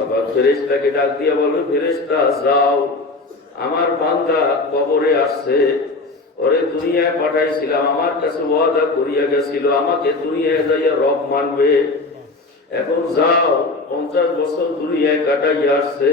আল্লাহ ফেরেশতাকে ডাক দিয়া বলবে ফেরেশতা যাও, আমার বান্দা কবরে আসছে, ওরে দুনিয়ায় পাঠাইছিলাম, আমার কাছে ওয়াদা করিয়া গেছিল আমাকে দুনিয়ায় যাইয়া রব মানবে। এখন যাও, 50 বছর দুনিয়ায় কাটাইয়া আসছে,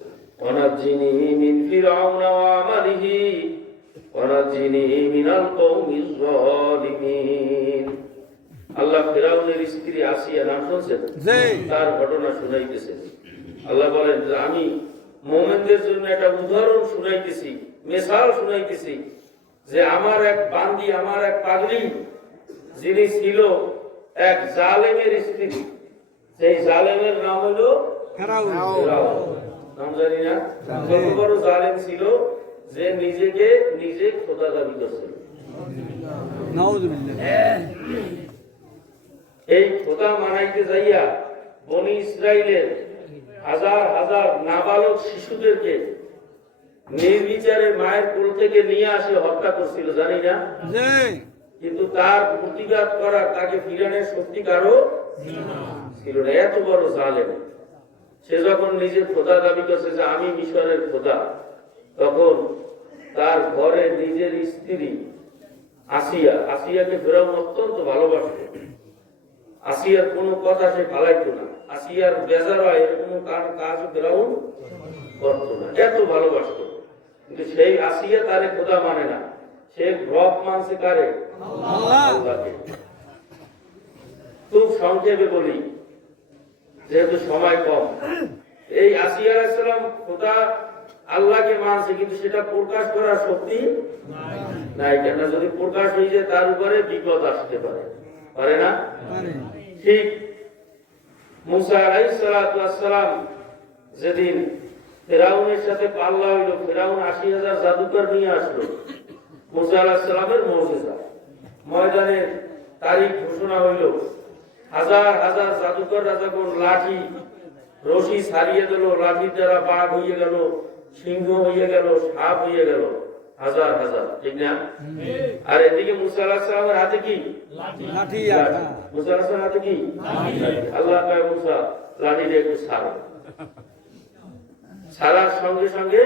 ونجني من فرعون وعمله ونجني من القوم الظالمين আল্লাহ ফিরাউনের স্ত্রী আসিয়া নাম শুনছেন তার ঘটনা শুনাইতেছেন আল্লাহ বলেন যে আমি মুমিনদের জন্য একটা উদাহরণ শুনাইতেছি মিসাল শুনাইতেছি যে আমার এক বান্দি আমার এক পাগলি যিনি ছিল এক জালেমের স্ত্রী সেই জালেমের নাম হলো ফিরাউন নাম জানি না কত বড় জালেম ছিল যে নিজেকে নিজে খোদা দাবি করছিল এই খোদা মানাইতে যাইয়া বনি ইসরাইলের হাজার হাজার নাবালক শিশুদেরকে নির্বিচারে মায়ের কোল থেকে নিয়ে আসে হত্যা করছিল জানি না কিন্তু তার প্রতিবাদ করার তাকে ফিরানোর শক্তি কারো ছিল না এত বড় জালেম সে যখন নিজের খোদা দাবি করছে যে আমি মিশরের খোদা তখন তার ঘরে নিজের স্ত্রী আসিয়াকে ফেরাউন অত্যন্ত ভালোবাসত আসিয়ার কোনো কথা সে ফালাইতো না আসিয়ার বেজারা এর কোনো কাজ ফেরাউন করতো না এত ভালোবাসত কিন্তু সেই আসিয়া তারে খোদা মানে না সে রব মানছে কারে আল্লাহকে খুব সংক্ষেপে বলি যেহেতু সময় কম এই আসিয়া আলাইহিস সালাম খোদা আল্লাহকে মানছে কিন্তু সেটা প্রকাশ করার শক্তি নাই কেন যদি প্রকাশ হয়ে যায় তার উপরে বিপদ আসতে পারে না ঠিক মুসা আলাইহিস সালাম যেদিন ফেরাউনের সাথে পাল্লা হইল ফেরাউন ৮০,০০০ জাদুকর নিয়ে আসলো মুসা আলাইহিস সালামের মুজিজা ময়দানে তারিখ ঘোষণা হইল হাজার হাজার জাদুকর রাজাগণ লাঠি রশি ছাড়িয়ে দিল লাঠির দ্বারা বাঘ হইয়ে গেল সিংহ হইয়ে গেল সাপ হইয়ে গেল হাজার হাজার ঠিক না আর এদিকে মুসা আলাইহিস সালামের হাতে কি লাঠি মুসা আলাইহিস সালামের হাতে কি আল্লাহ কয় মুসা লাঠিটা একটু ছাড়ো ছাড়ার সঙ্গে সঙ্গে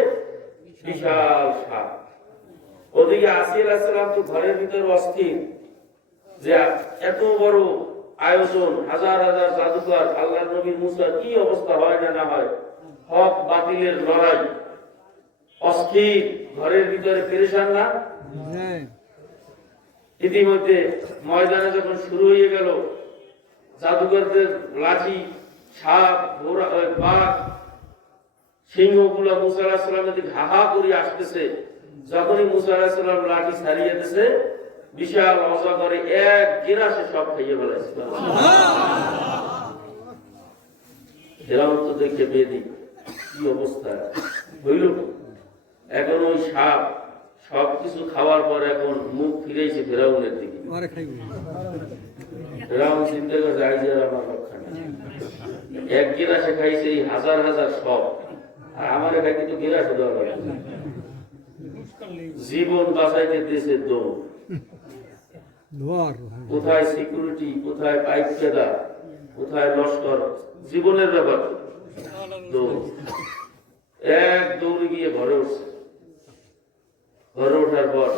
বিশাল সাপ ওদিকে আসিয়া আলাইহিস সালাম তো ঘরের ভিতর অস্থির যে এত বড় আয়োজন হাজার হাজার জাদুকর আল্লাহর নবী মুসা কি অবস্থা হয় না হয় হক বাতিলের লড়াই অস্থির ঘরের ভিতরে পেরেশান না ইতিমধ্যে ময়দানে যখন শুরু হয়ে গেল জাদুকরদের লাঠি সাপ বাঘ সিংহগুলো মুসা আলাইহিস সালামের দিকে হাহা করে আসতেছে যখনই মুসা আলাইহিস সালাম লাঠি ছাড়িয়ে দিয়েছে বিশাল অজগরে এক গিরাসে সব খাইয়ে ফেলেছে ফেরাউন তো দেখে বেদি কি অবস্থা হইল এখন ওই সাপ সবকিছু খাওয়ার পর এখন মুখ ফিরেছে ফেরাউনের দিকে ফেরাউন চিন্তা করে যাই যে আমার রক্ষা নেই এক গিরাসে খাইছে এই হাজার হাজার সব আর আমার খাইতে তো গিরাসে দেওয়া লাগে জীবন বাঁচাইতে দেশের দৌড় কোথায় সিকিউরিটি কোথায় পাইপ কেদা কোথায় লস্কর জীবনের ব্যাপার এক দৌড়ে গিয়ে ঘরে উঠছে ঘরে ওঠার পর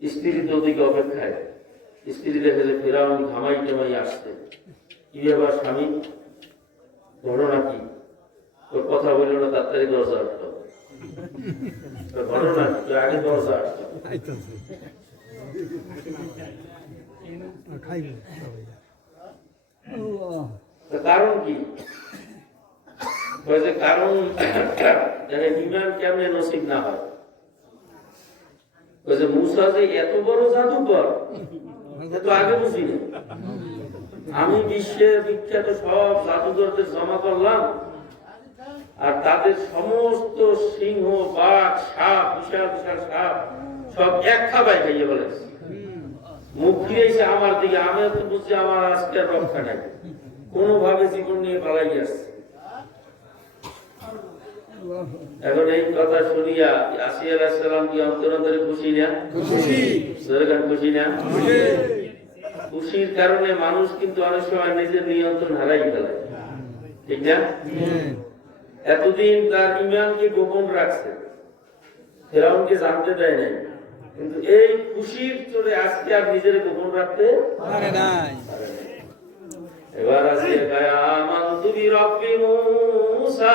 স্ত্রী তো ওদিকে অপেক্ষায় স্ত্রী দেখে যে ফেরাউন ঘামাই টামাই আসছে কি ব্যাপার স্বামী ঘটনা কি তোর কথা বলল না তাড়াতাড়ি দরজা আটকাও ঘটনা কি আগে দরজা আটকাও কারণ কি কারণ ইমান কেমনে নসিব না হয় মুসা যে এত বড় জাদুকর তো আগে বুঝি না আমি বিশ্বের বিখ্যাত সব জাদুকরদের জমা করলাম আর তাদের সমস্ত সিংহ বাঘ সাপ বিশাল বিশাল সাপ সব এক খাবাই খাইয়ে বলেছে মুখ ফিরেছে আমার দিকে আমি তো বুঝছি আমার আজকের রক্ষা নাই কোনোভাবে জীবন নিয়ে পালাই আসছে এখন এই কথা শুনিয়া আসিয়া আলাইহিস সালাম কি অন্তরে খুশি না খুশি না খুশির কারণে মানুষ কিন্তু অনেক সময় নিজের নিয়ন্ত্রণ হারাই ফেলে ঠিক না এতদিন তার ঈমানকে গোপন রাখছে ফেরাউনকে জানতে দেয় নাই কিন্তু এই খুশির চলে আজকে আর নিজের গোপন রাখতে পারে নাই এবার আসিয়া গায়া আমানতু বিরাব্বি মূসা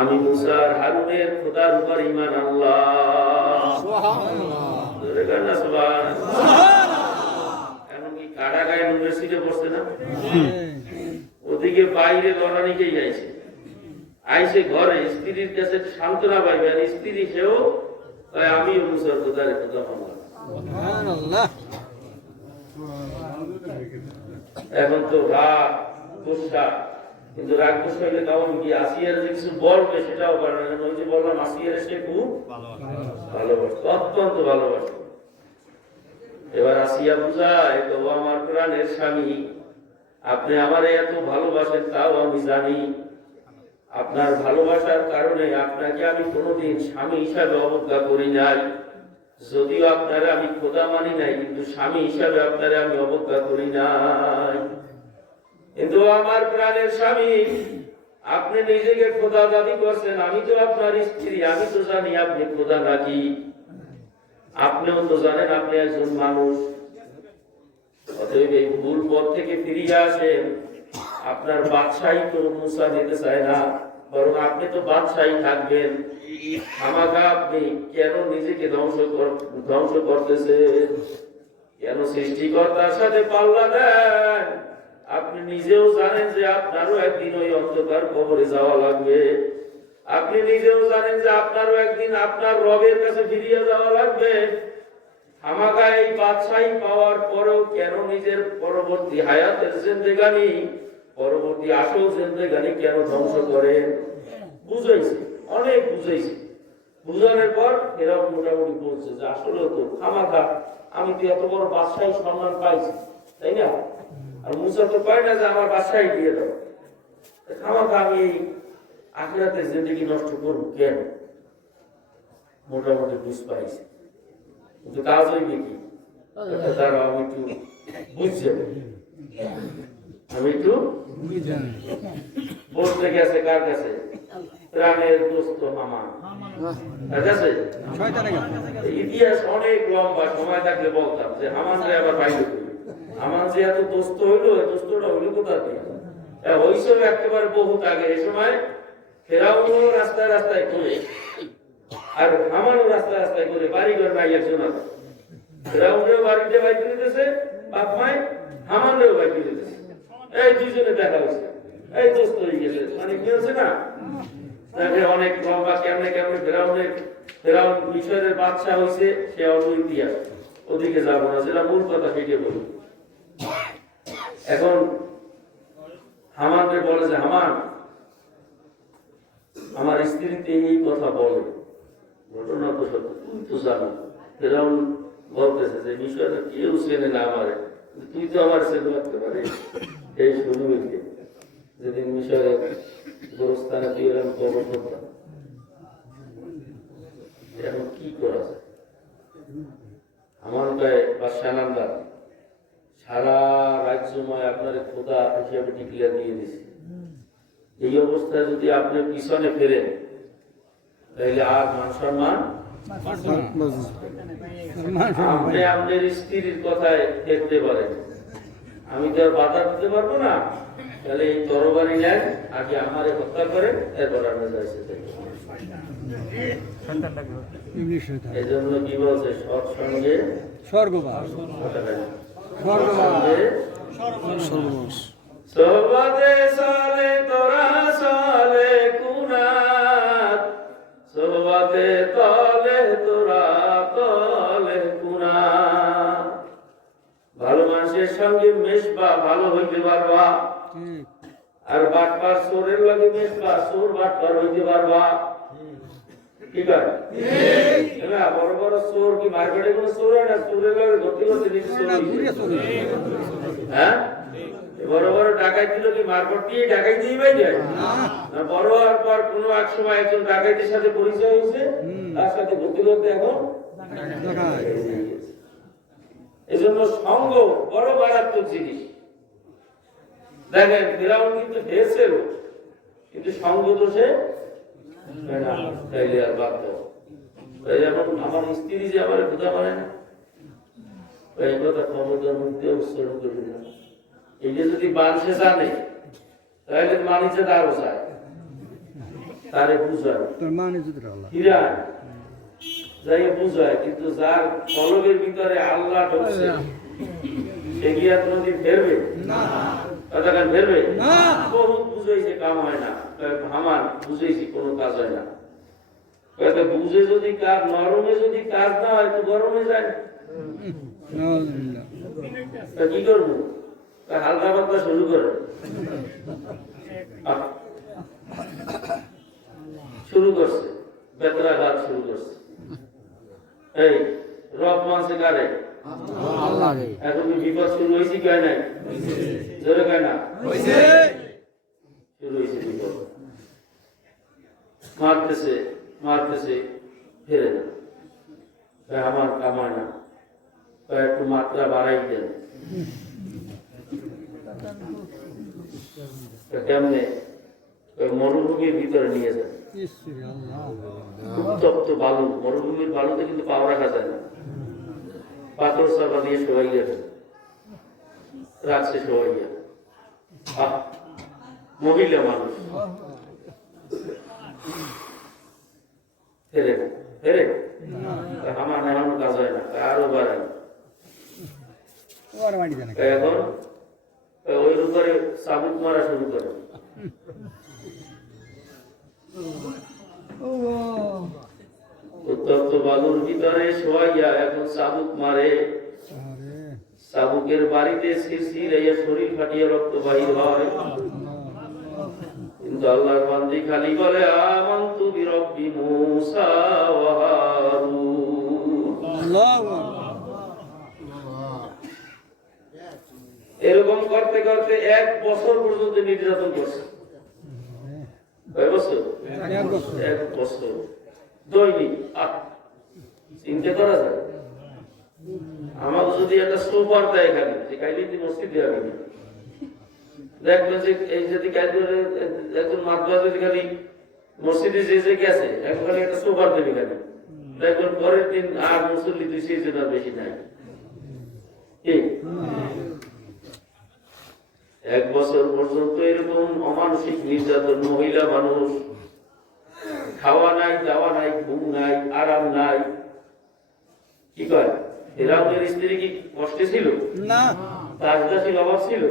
আমি মুসা আর হারুনের খোদার উপর ঈমান আনলাম। জোরে কর না সুবহানাল্লাহ। এমনকি কারাগার ইউনিভার্সিটি পড়ছে না, ওদিকে বাইরে লড়ানিকেই আইসে ঘরে স্ত্রীর কাছে সান্ত্বনা পাইবে, আর স্ত্রী সেও আমিও মুসার খোদার খোদা মানলাম। এখন তো রাগ গুসা, কিন্তু রাগ গুসা হইলে তখন কি আসিয়ার যে কিছু বলবে সেটাও পারে না। ওই যে বললাম আসিয়ার সে খুব ভালোবাসত, অত্যন্ত ভালোবাসত। এবার আসিয়া বুঝায়, তো আমার প্রাণের স্বামী, আপনি আমারে এত ভালোবাসেন তাও আমি জানি। আপনার ভালোবাসার কারণে আপনাকে আমি কোনোদিন স্বামী হিসাবে অবজ্ঞা করি নাই। যদিও আপনারা আমি খোদা মানি নাই, কিন্তু স্বামী হিসাবে আপনারা আমি অবজ্ঞা করি নাই। কিন্তু আমার প্রাণের স্বামী, আপনি নিজেকে খোদা দাবি করছেন, আমি তো আপনার স্ত্রী, আমি তো জানি আপনি খোদা নাকি। আপনিও তো জানেন আপনি একজন মানুষ। অতএব এই ভুল পথ থেকে ফিরিয়ে আসেন। আপনার বাদশাহী তো মুসা নিতে চায় না, বরং আপনি তো বাদশাহী থাকবেন। আমাকে আপনি কেন নিজেকে ধ্বংস করতেছেন? কেন সৃষ্টিকর্তার সাথে পাল্লা দেন? আপনি নিজেও জানেন যে আপনারও একদিন ওই অন্ধকার কবরে যাওয়া লাগবে। আপনি নিজেও জানেন যে আপনারও একদিন আপনার রবের কাছে ফিরিয়ে যাওয়া লাগবে। আমাকে এই বাদশাহী পাওয়ার পরেও কেন নিজের পরবর্তী হায়াতের জিন্দেগানি, পরবর্তী আসল জিন্দেগানি কেন ধ্বংস করেন? বুঝাইছে, অনেক বুঝাইছে। বুঝানোর পর এরা মোটামুটি বলছে যে আসলে তো খামাখা আমি তো এত বড় বাদশাহী সম্মান পাইছি, তাই না? আর মুসা তো পায় না যে আমার বাদশাহী দিয়ে দাও। খামাখা আমি এই আখিরাতের জিন্দেগি নষ্ট করবো কেন? মোটামুটি বুঝ পাইছে, কিন্তু কাজ হইবে কি? তারা আমি একটু বুঝছে, আমি একটু বলতে গেছে কার কাছে? প্রাণের দোস্ত হামান। ইতিহাস অনেক লম্বা, সময় থাকলে বলতাম যে হামান রে আবার বাইরে করি। হামান যে এত দোস্ত হইলো, দোস্তটা হইলো কোথা দিয়ে? হইছে একেবারে বহুত আগে। এই সময় ফেরাউনও রাস্তায় রাস্তায় করে, আর হামানও রাস্তায় রাস্তায় করে, বাড়ি ঘর নাই একজন। ফেরাউনও বাড়িতে বাইরে দিতেছে, বাপ মায় হামানও বাইরে দিতেছে। এই দুইজনে দেখা হয়েছে, এই দোস্ত হয়ে গেছে। মানে কি হচ্ছে না, অনেক লম্বা। কেমনে কেমনে ফেরাউন মিশরের বাদশাহ হয়েছে, সে অন্য ইতিহাস, ওদিকে যাবো না, যেটা মূল কথা সেটা বলি। এখন হামানকে বলে যে হামান, আমার স্ত্রীতে এই কথা বলে, ঘটনা তো সত্য, তুই তো জানো। ফেরাউন বলতেছে যে মিশরে কেউ চেনে না আমারে, তুই তো আমার চেনে রাখতে পারিস। এই শুরু হইতে যেদিন মিশরে গোরস্থানে তুই এরকম কবর করতাম, এখন কি করা যায়? আমার গায়ে বাদশাহ নামদার সারা রাজ্যময় আপনার খোদা হিসাবে ডিক্লেয়ার দিয়ে দিছে। এই অবস্থায় যদি আপনি পিছনে ফেরেন, তাহলে আর মান সম্মান, আপনি আপনার স্ত্রীর কথায় দেখতে পারেন, আমি তো আর বাধা দিতে পারবো না। তাহলে এই তরবারি নেন, আগে আমারে হত্যা করেন, এরপর আমরা যাইছে। এই জন্য কি বলছে? সৎসঙ্গে স্বর্গবাস, সোহবতে চলে তোরা চলে কুনাত, সোহবতে তলে তোরা তলে কুনাত। ভালো মানুষের সঙ্গে মেশবা, ভালো হইতে পারবা। আর বাটপার চোরের লাগে মেশবা, চোর বাটপার হইতে পারবা। ঠিক আছে? বড় বড় চোর কি মার্কেটে কোনো চোর হয় না? চোরের লাগে ধরতে ধরতে হ্যাঁ, বড় বড় ডাকাইতি কি মার্কেট দিয়ে ডাকাই দিয়ে পাই যায় না? বড় হওয়ার পর কোনো এক সময় একজন ডাকাইতির সাথে পরিচয় হয়েছে, তার সাথে ধরতে ধরতে এখন এই জন্য সঙ্গ বড় মারাত্মক জিনিস। দেখেন ফেরাউন কিন্তু হেসেল, কিন্তু সঙ্গ তো সে চাইলে আর বাদ দাও। যেমন আমার স্ত্রী যে আমার খোদা মানে না, এই কথা ক্ষমতার মধ্যে উচ্চারণ করবে না। এই যে যদি মানুষে জানে, তাহলে মানুষে আরো চায়। তারে বুঝায় তোর মানে যদি আল্লাহ হিরায় যাই বুঝায়, কিন্তু যার কলবের ভিতরে আল্লাহ ঢুকছে সে কি আর কোনদিন ফেরবে? না কথাখান ফেরবে না। বহুত বুঝাইছে, কাম হয় না। আমার বুঝাইছি, কোনো কাজ হয় না। কয়েকটা বুঝে যদি কাজ, নরমে যদি কাজ না হয় তো গরমে যায় না। নাউজুবিল্লাহ তা কি করবো? তা হালকা পাতলা শুরু করে শুরু করছে, বেতরাঘাত শুরু করছে। এই রব মানছে কারে? এখন কি বিপদ শুরু হয়েছে কি হয় নাই? জোরে কয় না? শুরু হয়েছে বিপদ। মারতেছে মারতেছে, ফেরে না। আমার কামায় না, একটু মাত্রা বাড়াই দেন। কেমনে? মরুভূমির ভিতরে নিয়ে যান। উত্তপ্ত বালু, মরুভূমির বালুতে কিন্তু পাও রাখা যায় না। পাথর চাপা দিয়ে সবাই গেছে, রাখছে সবাই। মহিলা মানুষ ফেরে না, ফেরে আমার এমন কাজ হয় না, আরো বাড়াই। এখন ওই উপরে চাবুক মারা শুরু করে। উত্তপ্ত বালুর ভিতরে শোয়াইয়া এখন চাবুক মারে। চাবুকের বাড়িতে শিরশির শরীর ফাটিয়ে রক্ত বাহির হয়। কিন্তু আল্লাহর বান্দী খালি বলে আমানতু বিরব্বি মূসা ওয়া হারুন। এরকম করতে করতে 1 বছর পর্যন্ত নির্যাতন করছে। কয় বছর? 1 বছর দৈনিক। চিন্তা করা যায়? আমার যদি একটা সুপার দেয় এখানে, যে কাইলি মসজিদে যাবে না, দেখবেন যে এই যদি একজন মাদ্রাসা যদি খালি মসজিদে যে গেছে, এখন খালি একটা সুপার দেবে এখানে, দেখবেন পরের দিন আর মুসল্লি 200 জনের বেশি নাই। ঠিক 1 বছর পর্যন্ত এরকম অমানসিক নির্যাতন। মহিলা মানুষ, খাওয়া নাই, দাওয়া নাই, ঘুম নাই, আরাম নাই। কি কয়? ফেরাউনের স্ত্রী কি কষ্টে ছিল? না। দাসদাসীর অভাব ছিল?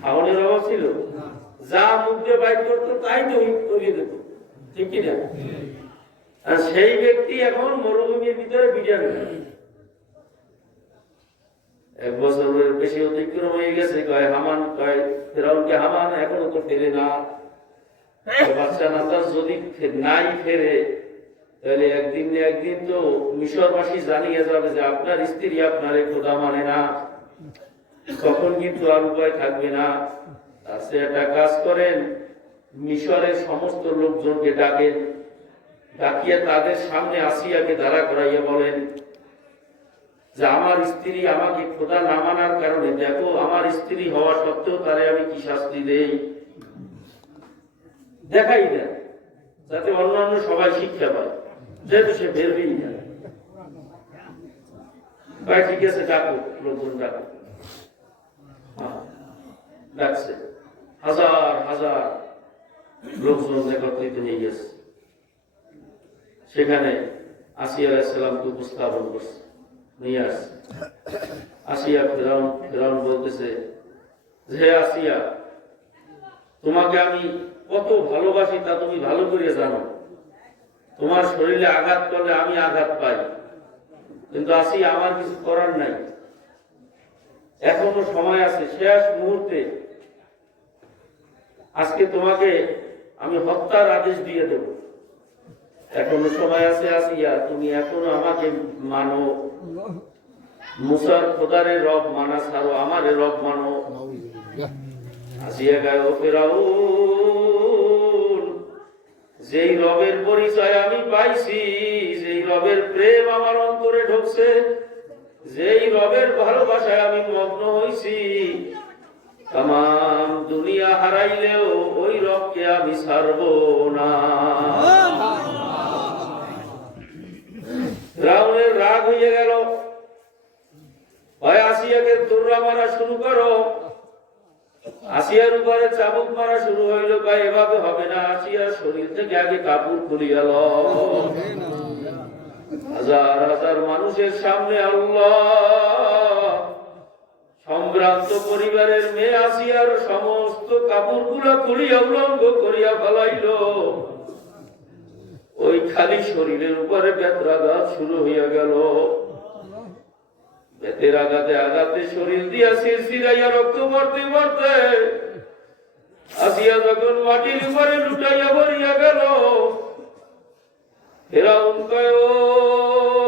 খাওয়ানোর অভাব ছিল? যা মুখ দিয়ে বাইর করতো তাই তো করিয়ে দিত, ঠিক কিনা? আর সেই ব্যক্তি এখন মরুভূমির ভিতরে বিজয়। 1 বছরের বেশি অতিক্রম হয়ে গেছে। কয় হামান, কয় ফেরাউনকে হামান এখনো তো ফেরে না। বাচ্চা নাতার যদি নাই ফেরে, তাহলে একদিন না একদিন তো মিশরবাসী জানিয়ে যাবে যে আপনার স্ত্রী আপনার খোদা মানে না। তখন কিন্তু আর উপায় থাকবে না। সে একটা কাজ করেন, মিশরের সমস্ত লোকজনকে ডাকেন, ডাকিয়ে তাদের সামনে আসিয়াকে দাঁড়া করাইয়া বলেন যে আমার স্ত্রী আমাকে খোদা না মানার কারণে, দেখো আমার স্ত্রী হওয়া সত্ত্বেও তারে আমি কি শাস্তি দেই, দেখাই দেন, যাতে অন্যান্য সবাই শিক্ষা পায়, যেহেতু সে বেরবেই না। ভাই ঠিক আছে, ডাকো, লোকজন ডাকো। ডাকছে, হাজার হাজার লোকজন একত্রিত হয়ে গেছে। সেখানে আসিয়া আলাইহিস সালামকে উপস্থাপন করছে, নিয়ে আসছে। আসিয়া ফেরাউন বলতেছে, হে আসিয়া, তোমাকে আমি কত ভালোবাসি তা তুমি ভালো করে জানো। তোমার শরীরে আঘাত করলে আমি আঘাত পাই, কিন্তু আসিয়া আমার কিছু করার নাই। এখনো সময় আছে, শেষ মুহূর্তে আজকে তোমাকে আমি হত্যার আদেশ দিয়ে দেব। এখনো সময় আছে আসিয়া, তুমি এখনো আমাকে মানো। মুসার খোদারে রব মানা ছাড়ো, আমারে রব মানো। আসিয়া গায়, ও ফেরাউন, যেই রবের পরিচয় আমি পাইছি, যেই রবের প্রেম আমার অন্তরে ঢুকছে, যেই রবের ভালোবাসায় আমি মগ্ন হইছি, তামাম দুনিয়া হারাইলেও ওই রবকে আমি ছাড়ব না। ফেরাউনের রাগ হয়ে গেল, ভাই আসিয়াকে দৌড়া মারা শুরু করো। আসিয়ার উপরে চাবুক মারা শুরু হইল, বা এভাবে হবে না, আসিয়ার শরীর থেকে আগে কাপড় খুলিয়া লও। হাজার হাজার মানুষের সামনে আল্লাহ সম্ভ্রান্ত পরিবারের মেয়ে আসিয়ার সমস্ত কাপড় গুলা খুলিয়া উলঙ্গ করিয়া ফেলাইল। ওই খালি শরীরের উপরে বেত্রাঘাত শুরু হইয়া গেল। বেতের আঘাতে আঘাতে শরীর দিয়া শিরশিরাইয়া রক্ত পড়তে পড়তে আসিয়া যখন মাটির উপরে লুটাইয়া ভরিয়া গেল, ফিরআউন কয়, ও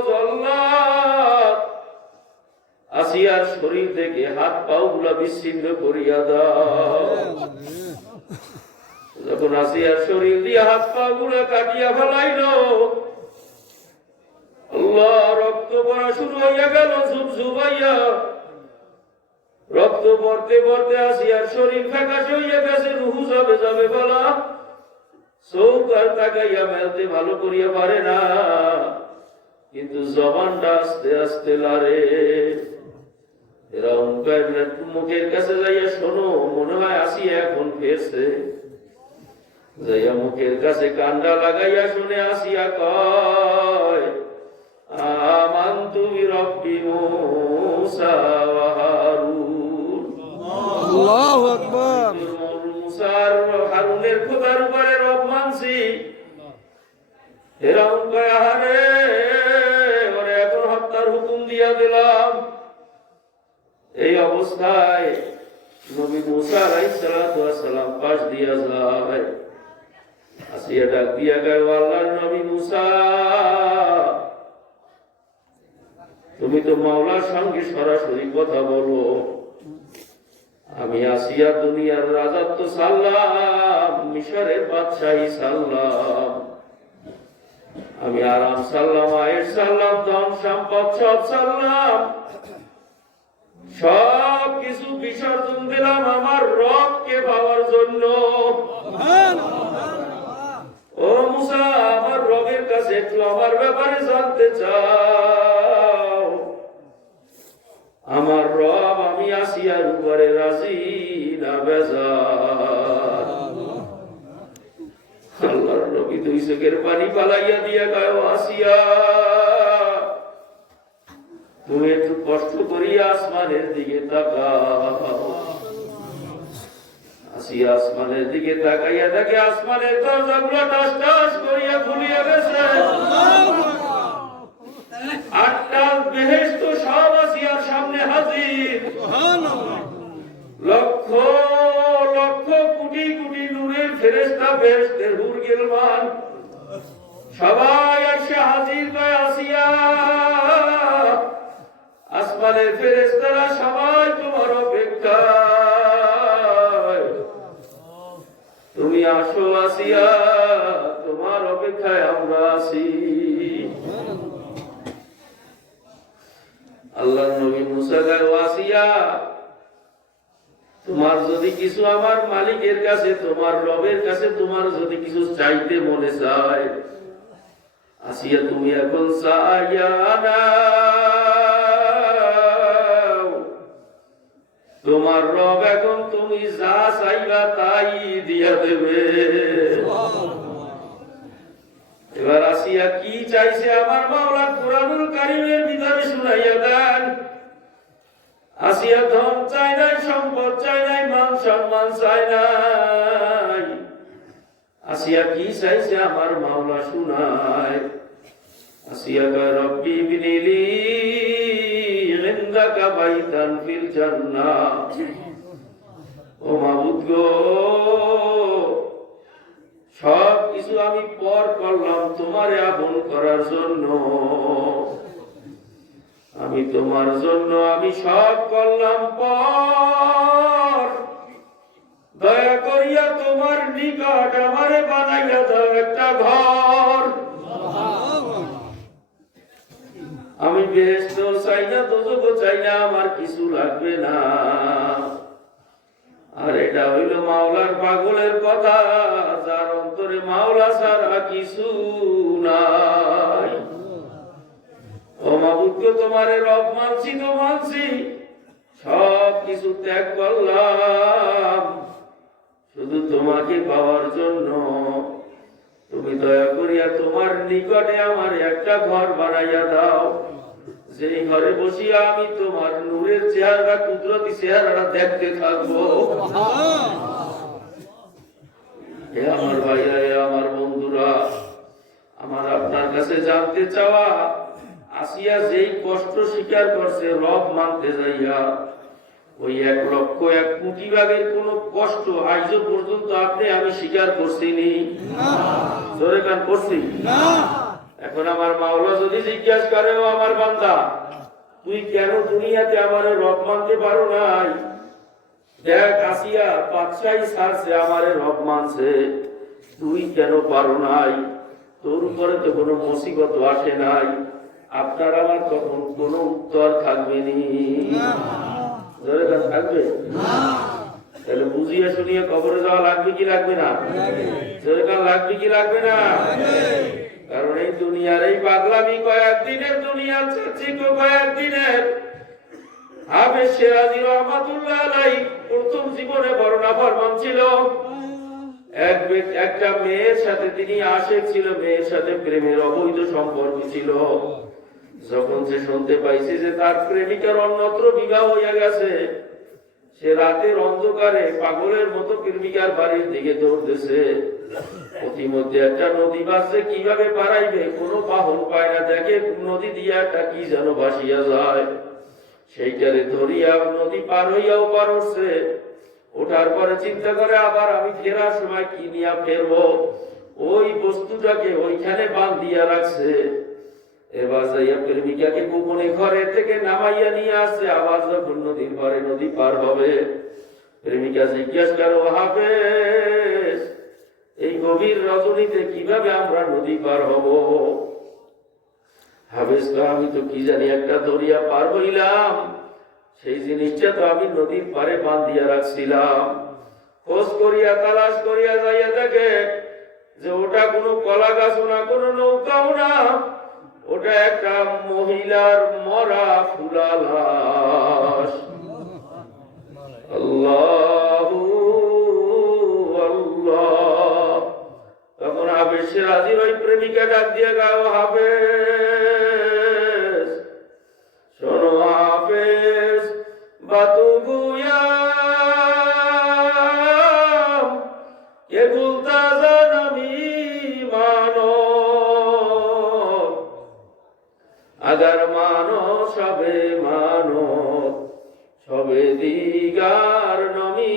জল্লাদ, আসিয়ার শরীর থেকে হাত পাও গুলা বিচ্ছিন্ন করিয়া দাও। যখন আসিয়ার শরীর দিয়ে হাত পা গুলা কাটিয়া ফেলাইল, আল্লাহ রক্ত পড়া শুরু হইয়া গেল, ঝুপঝুপাইয়া রক্ত পড়তে পড়তে আসিয়ার শরীর ফ্যাকাশে হইয়া গেছে, রুহু যাবে যাবে বলা, চোখ আর তাকাইয়া মেলতে ভালো করিয়া পারে না, কিন্তু জবানটা আস্তে আস্তে লারে। এরা মুখের কাছে যাইয়া শোনো, মনে হয় আসিয়া এখন ফেরছে। যাইয়া মুখের কাছে কান্ডা লাগাইয়া শুনে আসিয়া কয়, আমানতু বিরব্বি মূসা ওয়া হারুন। আল্লাহু আকবার। মূসা আর হারুনের খোদার উপরে রব মানছি। ফিরআউন কয়, আহারে, ওরে এখন হত্যার হুকুম দিয়া দিলাম। এই অবস্থায় নবী মূসা আলাইহিস সালাতু ওয়াস সালাম পাশ দিয়া যায়। আসিয়া ডাক দিয়া কয়, আল্লাহর নবী মূসা, তুমি তো মাওলার সঙ্গে সরাসরি কথা বলো। আমি আসিয়া দুনিয়ার রাজত্ব সাল্লাম, মিশরের বাদশাহী সাল্লাম, আমি আরাম সাল্লাম, আয়ের সাল্লাম, ধন সম্পদ সব সাল্লাম, সব কিছু বিসর্জন দিলাম আমার রবকে পাওয়ার জন্য। ও মূসা, আমার রবের কাছে একটু আমার ব্যাপারে জানতে চাও। আমার রব আমি আসিয়ার উপরে রাজি না বেজার? আল্লাহর নবী দুই চোখের পানি পালাইয়া দিয়া কয়, আসিয়া, তুমি একটু কষ্ট করিয়া আসমানের দিকে তাকাও। আসিয়া আসমানের দিকে তাকাইয়া দেখে আসমানের দরজাগুলো টাস টাস করিয়া খুলিয়া গেছে। আটটা বেহেশত সব আসিয়ার সামনে হাজির। লক্ষ লক্ষ কোটি কোটি নূরের ফেরেশতা, বেহেশতের হুর গিলমান সবাই এসে হাজির। কয়, আসিয়া, আসমানের ফেরেশতারা সবাই তোমার অপেক্ষায়, তুমি আসো আসিয়া, তোমার অপেক্ষায় আমরা আছি। আল্লাহর নবী মূসা কয়, আসিয়া, তোমার যদি কিছু আমার মালিকের কাছে, তোমার রবের কাছে তোমার যদি কিছু চাইতে মনে চায়, আসিয়া তুমি এখন চাইয়া নাও। তোমার রব এখন তুমি যা চাইবা তাই দিয়া দেবে। এবার আসিয়া কি চাইছে আমার মাওলা কুরআনুল কারীমের ভিতরে শুনাইয়া দেন। আসিয়া ধন চাই নাই, সম্পদ চাই নাই, মান সম্মান চাই নাই। আসিয়া কি চাইছে আমার মাওলা শুনায়। আসিয়া কয়, রব্বি বিনিলি ইনদাকা বাইতান ফিল জান্নাহ। ও মাবুদ গো, সব কিছু আমি পর করলাম তোমারে আপন করার জন্য। আমি তোমার জন্য আমি সব করলাম পর, দয়া করিয়া তোমার নিকট আমারে বানাইয়া দাও একটা ঘর। আমি বেহেশত চাই না, দোজখ চাই না, আমার কিছু লাগবে না। আর এটা হইল মাওলার পাগলের কথা, যার অন্তরে মাওলা ছাড়া কিছু নাই। ও মাবুদ, তোমারে রব মানছি তো মানছি, সব কিছু ত্যাগ করলাম, তোমাকে পাওয়ার জন্য তুমি দয়া করিয়া তোমার নিকটে আমার একটা ঘর বানাইয়া দাও, যেই ঘরে বসিয়া আমি তোমার নূরের চেহারা, কুদরতি চেহারাটা দেখতে থাকবো। হে আমার ভাইরা, হে আমার বন্ধুরা, আমার আপনার কাছে জানতে চাওয়া, আসিয়া যেই কষ্ট স্বীকার করছে রব মানতে যাইয়া, ওই 1,01,00,000 ভাগের কোন কষ্ট আজ পর্যন্ত আপনি আমি স্বীকার করছিনি, জোরে গান করছি না। এখন আমার মাওলা যদি জিজ্ঞাসা করে, ও আমার বান্দা, তুই কেন দুনিয়াতে আমার রব মানতে পারো নাই? দেখ, আসিয়া বাদশাহী ছাড়ছে, আমারে রব মানছে, তুই কেন পারো নাই? তোর উপরে তো কোনো মুসিবত আসে নাই, আপনার আমার তখন কোনো উত্তর থাকবে নি, থাকবে? তাহলে বুঝিয়ে শুনিয়ে কবরে যাওয়া লাগবে কি লাগবে না? লাগবে কি লাগবে না? কারণ এই দুনিয়ার এই পাগলামি কয়েকদিনের, দুনিয়ার চাচিক কয়েকদিনের। হাফেজ সিরাজি রহমাতুল্লাহ আলাইহি প্রথম জীবনে বড় নাফরমান ছিল। একটা মেয়ের সাথে তিনি আশেক ছিল, মেয়ের সাথে প্রেমের অবৈধ সম্পর্ক ছিল। যখন সে শুনতে পাইছে যে তার প্রেমিকার অন্যত্র বিবাহ হইয়া গেছে, সে রাতের অন্ধকারে পাগলের মতো প্রেমিকার বাড়ির দিকে দৌড়তেছে। প্রতিমধ্যে একটা নদী বাসে, কিভাবে পারাইবে, কোনো বাহন পায় না, দেখে নদী দিয়া একটা কি যেন ভাসিয়া যায়, সেইটারে ধরিয়া নদী পার হইয়াও পার হচ্ছে। ওঠার পরে চিন্তা করে, আবার আমি ফেরার সময় কি নিয়ে ফেরবো, ওই বস্তুটাকে ওইখানে বাঁধিয়া রাখছে। এবার যাইয়া প্রেমিকাকে গোপনে ঘরে থেকে নামাইয়া নিয়ে আসছে। আবার যখন নদীর পারে নদী পার হবে, প্রেমিকা জিজ্ঞাসা করে, ও হাফেজ, এই গভীর রজনীতে কিভাবে আমরা নদী পার হব? হাফেজ, আমি তো কি জানি একটা দরিয়া পার হইলাম, সেই জিনিসটা তো আমি নদীর পারে বাঁধিয়া রাখছিলাম। খোঁজ করিয়া তালাশ করিয়া যাইয়া দেখে যে ওটা কোনো কলা গাছও না, কোনো নৌকাও না, ওটা একটা মহিলার মরা ফুলা লাশ। আল্লাহু আল্লাহ। তখন হাফেজ সিরাজির ওই প্রেমিকা ডাক দিয়ে গাও, হাফেজ শোনো, হাফেজ বাতু গুয়াম কে গুলতা জানামি মানো, আগার মানো সবে মানো, সবে দিগার নমি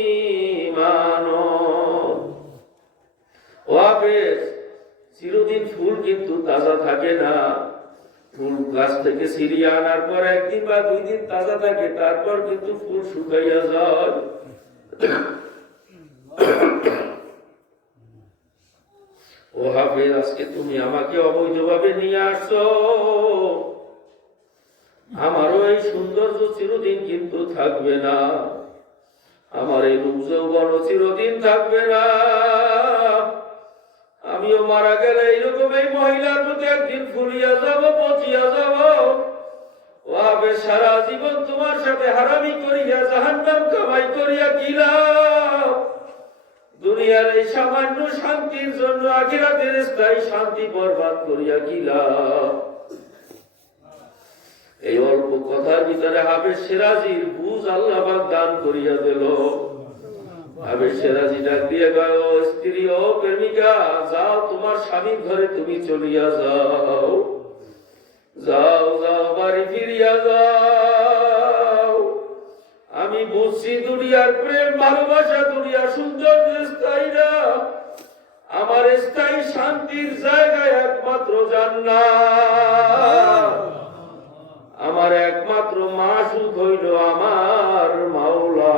মানো। ও হাফেজ, চিরদিন ফুল কিন্তু তাজা থাকে না। ফুল গাছ থেকে ছিঁড়িয়ে আনার পর একদিন বা 2 দিন তাজা থাকে, তারপর কিন্তু ফুল শুকাইয়া যায়। ও হাফেজ, আজকে তুমি আমাকে অবৈধভাবে নিয়ে আসছো, আমারও এই সৌন্দর্য চিরদিন কিন্তু থাকবে না, আমার এই রূপ যৌবন চিরদিন থাকবে না। আমিও মারা গেলে এইরকম এই মহিলার মতো একদিন ফুলিয়া যাব, পচিয়া যাব। ও হাফেজ, সারা জীবন তোমার সাথে হারামি করিয়া জাহান্নাম কামাই করিয়া কি লাভ? দুনিয়ার এই সামান্য শান্তির জন্য আখিরাতের স্থায়ী শান্তি বরবাদ করিয়া কি লাভ? এই অল্প কথার ভিতরে হাফেজ সিরাজির বুঝ আল্লাহ পাক দান করিয়া দিল। হাফেজ সিরাজি ডাক দিয়ে গেল, স্ত্রী ও প্রেমিকা, যাও তোমার স্বামীর ঘরে তুমি চলিয়া যাও, যাও যাও বাড়ি ফিরিয়া যাও। আমি বুঝছি দুনিয়ার প্রেম ভালোবাসা, দুনিয়ার সৌন্দর্য স্থায়ী না, আমার স্থায়ী শান্তির জায়গায় একমাত্র জান্নাত। আমার একমাত্র মাসুক হইল আমার মাওলা।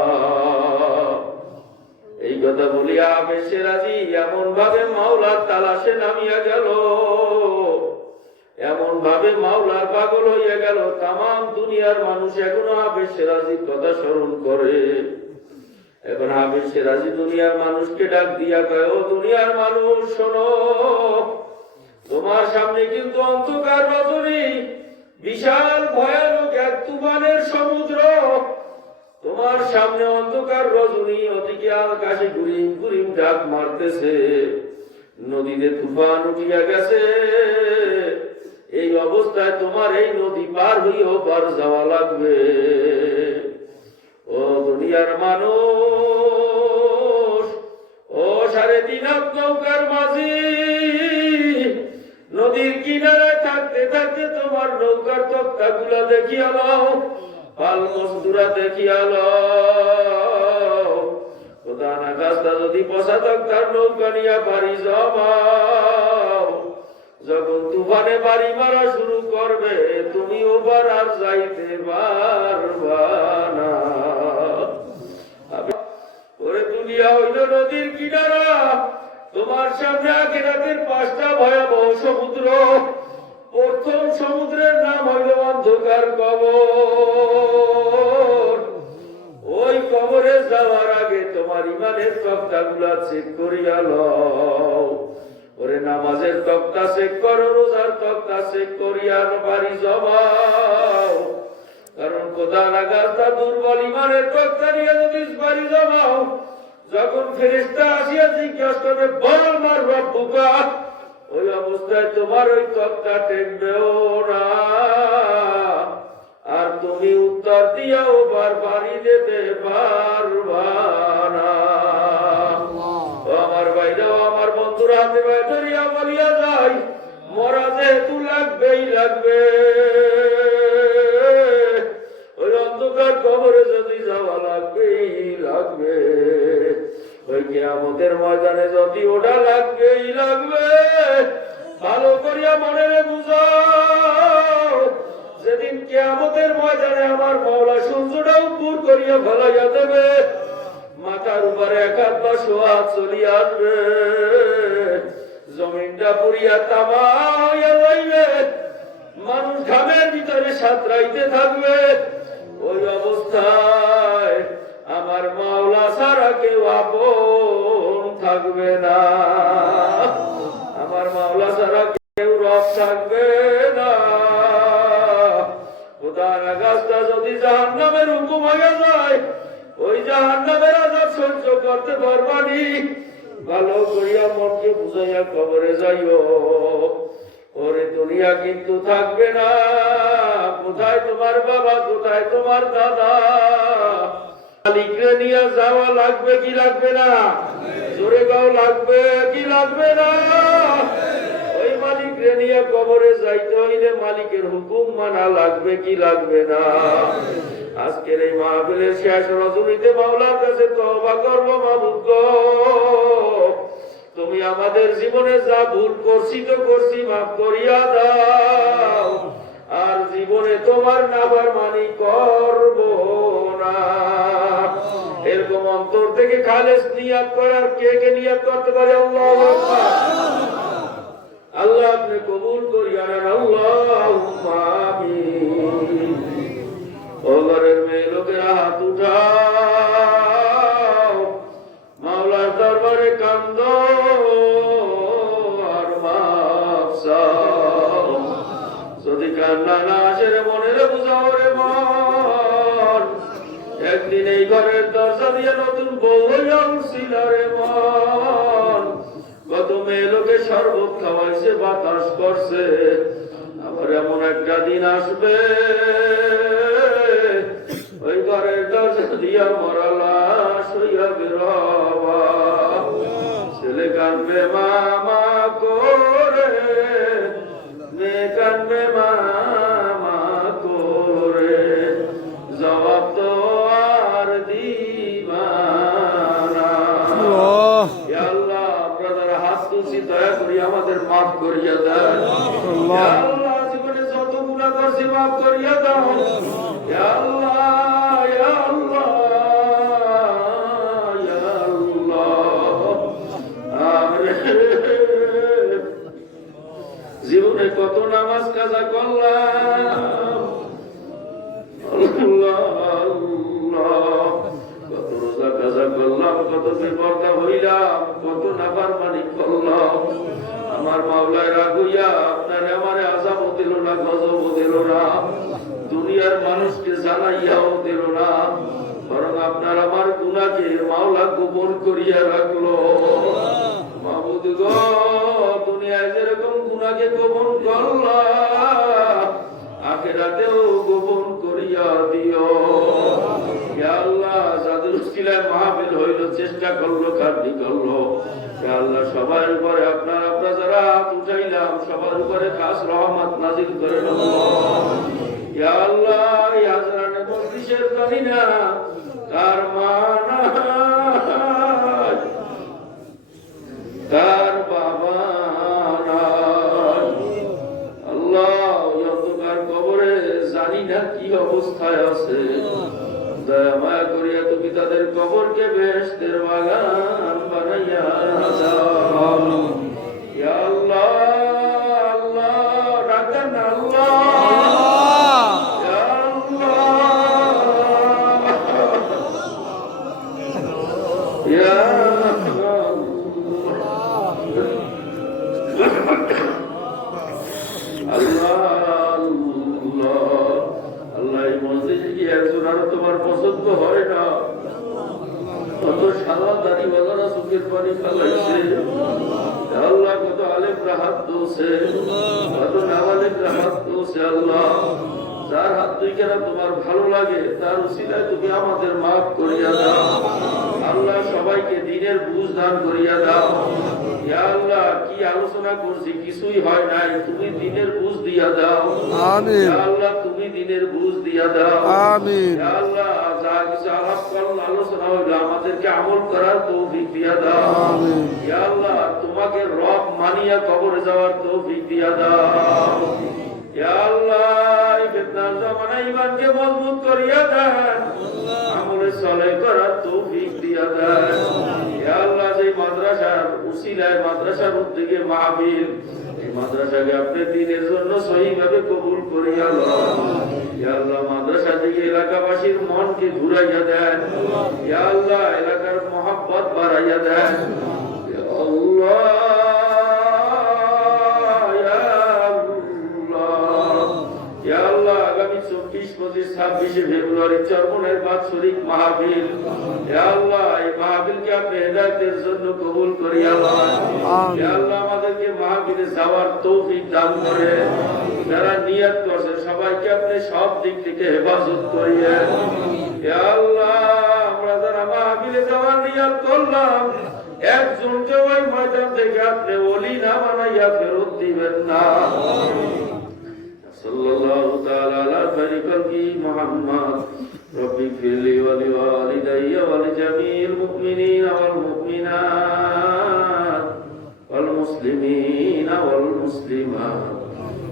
এই কথা বলিয়া হাফেজ সিরাজি এমন ভাবে মাওলার তালাশে নামিয়া গেল, এমন ভাবে মাওলার পাগল হইয়া গেল। তামাম দুনিয়ার মানুষ এখনো হাফেজ সিরাজির কথা স্মরণ করে। এখন হাফেজ সিরাজি দুনিয়ার মানুষকে ডাক দিয়া কয়, ও দুনিয়ার মানুষ শোনো, তোমার সামনে কিন্তু অন্ধকার রজনী, বিশাল ভয়ানক এক তুফানের সমুদ্র। তোমার সামনে অন্ধকার রজনী, ওদিকে আকাশে গুরিম গুরিম ডাক মারতেছে, নদীতে তুফান উঠিয়া গেছে। এই অবস্থায় তোমার এই নদী পার হইও পার যাওয়া লাগবে। ও দুনিয়ার মানুষ, ও 3.5 হাত নৌকার মাঝি, নদীর কিনারে থাকতে থাকতে তোমার নৌকার তক্তাগুলা দেখিয়া লও, পাল মজদুরা দেখিয়া লও। প্রধান আকাশটা যদি পচা তক্তার নৌকা নিয়া বাড়ি জমাও, যখন তুফানে বাড়ি মারা শুরু করবে, তুমি ওবার আর যাইতে পারবা না। ওরে দুনিয়া হইল নদীর কিনারা, তোমার সামনে আখিরাতের 5টা ভয়াবহ সমুদ্র। প্রথম সমুদ্রের নাম হইল অন্ধকার কবর। ওই কবরে যাওয়ার আগে তোমার ইমানের তক্তাগুলা চেক করিয়া লও। ওরে নামাজের তক্তা চেক করো, রোজার তক্তা চেক করিয়া বাড়ি জমাও। কারণ খোদা লাগাতা দুর্বল ইমানের তক্তা নিয়ে যদি বাড়ি জমাও, যখন ফেরেশতা আসিয়া জিজ্ঞাসা করবে বল মার রব্বুকা, ওই অবস্থায় তোমার ওই তক্তা টেকবেও না, আর তুমি উত্তর দিয়াও বাড়ি যেতে পারবা না। আমার ভাইরাও, আমার বন্ধুরা হাতে ভাই ধরিয়া বলিয়া যায়, মরা যেহেতু লাগবেই লাগবে। ওই অন্ধকার কবরে যদি যাওয়া লাগবেই লাগবে। ওই কিয়ামতের ময়দানে যদি ওটা লাগবেই লাগবে। ভালো করিয়া মনে বুঝাও, যেদিন কিয়ামতের ময়দানে আমার মাওলা সূর্যটা উপর করিয়া ফেলাইয়া দেবে, মাথার উপরে 1 হাত বা 100 হাত চলিয়া আসবে, জমিনটা পুরিয়া তামা হইয়া যাইবে, মানুষ ঘামের ভিতরে সাঁতরাইতে থাকবে। ওই অবস্থায় আমার মাওলা ছাড়া কেউ আপন থাকবে না, আমার মাওলা ছাড়া কেউ রব থাকবে না। খোদার আকাশটা যদি জাহান্নামের হুকুম হইয়া যায়, ওই জাহান্নামের আযাব সহ্য করতে পারবানি। ভালো করিয়া মনকে বুঝাইয়া কবরে যাইও। ওরে দুনিয়া কিন্তু থাকবে না। কোথায় তোমার বাবা, কোথায় তোমার দাদা? মালিকরে নিয়ে যাওয়া লাগবে কি লাগবে না? জোরে গাও, লাগবে কি লাগবে না? ওই মালিকরে নিয়ে কবরে যাইতে হইলে মালিকের হুকুম মানা লাগবে কি লাগবে না? আজকের এই মাহফিলের শেষ রজনীতে মাওলার কাছে তওবা করব, মাবুদ গো, তুমি আমাদের জীবনে যা ভুল করছি তো করছি, মাফ করিয়া দাও, আর জীবনে তোমার নাফরমানি করব না। এরকম অন্তর থেকে খালেস নিয়াত করার কে কে নিয়াত করতে পারে? আল্লাহু আকবার। আল্লাহ আপনি কবুল করিয়া নেন, আল্লাহুম্মা আমিন। ও ঘরের মেয়ে লোকেরা হাত উঠাও, মাওলার দরবারে কান্দো আর মাফ চাও। যদি কান্না না আসে রে মনে রে বুঝাও রে মন, একদিন এই ঘরের দরজা দিয়ে নতুন বউ হইয়া উঠছিল রে মন। কত মেয়ে লোকে শরবত খাওয়াইছে, বাতাস করছে, আবার এমন একটা দিন আসবে ওই ঘরের দরজা দিয়া মরা লাশ হইয়া বেরোবা। ছেলে কানবে মামা করে, মেয়ে কানবে মামা করে, জবাব তো আর দিবা না। আল্লাহ আমরা যারা হাত তুলছি দয়া করি আমাদের মাফ করিয়া দেন। আল্লাহ জীবনে যত গুনাহ করছি মাফ করিয়া দাও। আল্লাহ জীবনে কত নামাজ কাজা করলাম, কত রোজা কাজা করলাম, কত বেপরদা হইলাম, কত নাফরমানি করলাম। আমার মাওলায় রাগ হইয়া আপনার আমারে আযাবও দিল না, গজবও দিল না, দুনিয়ার মানুষকে জ্বালাইয়াও দিল না। বরং আপনার আমার গুনাহকে মাওলা গোপন করিয়া রাখলো। মাবুদ গো, দুনিয়ায় যেরকম গুনাহকে গোপন করলা, আখিরাতেও গোপন করিয়া দিও। ইয়া আল্লাহ, যাদের উসিলায় মাহফিল হইল, চেষ্টা করলো, কার্যি করলো, ইয়া আল্লাহ সবার উপরে আপনার যারা হাত উঠাইলাম সবার উপরে খাস রহমত নাজিল করেন আল্লাহ। ইয়া আল্লাহ, এই হাজরানে মজলিসের জানি না কার মা নাই, কার বাবা নাই। আল্লাহ, ওই অন্ধকার কবরে জানি না কি অবস্থায় আছে, দয়া মায়া করিয়া তুমি তাদের কবরকে বেহেশতের বাগান বানাইয়া দাও। ইয়া আল্লাহ, আল্লাহ ডাকেন আল্লাহ, ইয়া আল্লাহ, ইয়া তোমার পছন্দ হয় না, কত সাদা দাড়ি বাজারা চোখের পানি ফেলাইছে। আল্লাহ, কত আলেমরা হাত তুলছে, কত নাবালেমরা হাত তুলছে। আল্লাহ, যার হাত দুই কেনা তোমার ভালো লাগে তার উসিলায় তুমি আমাদের মাফ করিয়া দাও। আল্লাহ, সবাইকে দিনের বুঝ দান করিয়া দাও। ইয়া আল্লাহ, কি আলোচনা করছি কিছুই হয় নাই, তুমি দিনের বুঝ দিয়া দাও। আমিন। ইয়া আল্লাহ, তুমি দিনের বুঝ দিয়া দাও। আমিন। ইয়া আল্লাহ, যা কিছু আলাপ করল, আলোচনা হইল, আমাদেরকে আমল করার তৌফিক দিয়া দাও। আমিন। ইয়া আল্লাহ, তোমাকে রব মানিয়া কবরে যাওয়ার তৌফিক দিয়া দাও। ইয়া আল্লাহ, এই ফিতনার জামানায় ঈমানকে মজবুত করিয়া দেন, আমলে সালেহ করার তৌফিক দিয়া দেন। ইয়া আল্লাহ, যে মাদ্রাসার উসিলায় মাদ্রাসার উদ্যোগে মাহফিল, এই মাদ্রাসাকে আপনি দ্বীনের জন্য সহিভাবে কবুল করিয়া লন। ইয়া আল্লাহ, মাদ্রাসা থেকে এলাকাবাসীর মনকে ঘুরাইয়া দেন। ইয়া আল্লাহ, এলাকার মহব্বত বাড়াইয়া দেন। ইয়া আল্লাহ, ইয়া আল্লাহ, আগামী 24, 25, 26 ফেব্রুয়ারি চরমনের বাৎসরিক মাহফিল, ইয়া আল্লাহ, এই মাহফিলকে আপনি হেদায়েতের জন্য কবুল করিয়া লন। ইয়া আল্লাহ, আমাদেরকে মাহফিলে যাওয়ার তৌফিক দান করে। যারা নিয়ত করছে সবাইকে আপনি সব দিক থেকে হেফাজত করিয়েন। ইয়া আল্লাহ, আমরা যারা মাহফিলে যাওয়ার নিয়ত করলাম, একজনকে ওই ময়দান থেকে আপনি ওলি না বানাইয়া ফেরত দিবেন না। সাল্লাল্লাহু তাআলা আলা খায়রি খালকি মুহাম্মদ। রব্বি ফিরলি ওয়া লিওয়ালিদাইয়া ওয়া লিজামিল মুমিনিনা ওয়াল মুমিনাত ওয়াল মুসলিমিনা ওয়াল মুসলিমাত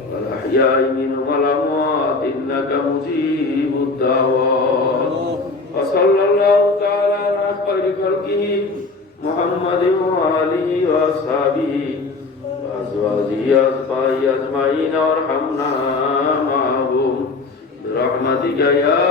ওয়াল আহইয়াই মিনহুম ওয়াল আমওয়াত ইন্নাকা মুজিবুদ দাওয়াত। ওয়া সাল্লাল্লাহু তাআলা আলা খায়রি খালকিহি মুহাম্মাদিন ওয়া আলিহি ওয়া আসহাবিহি وأزواجه أجمعين وارحمنا معهم برحمتك يا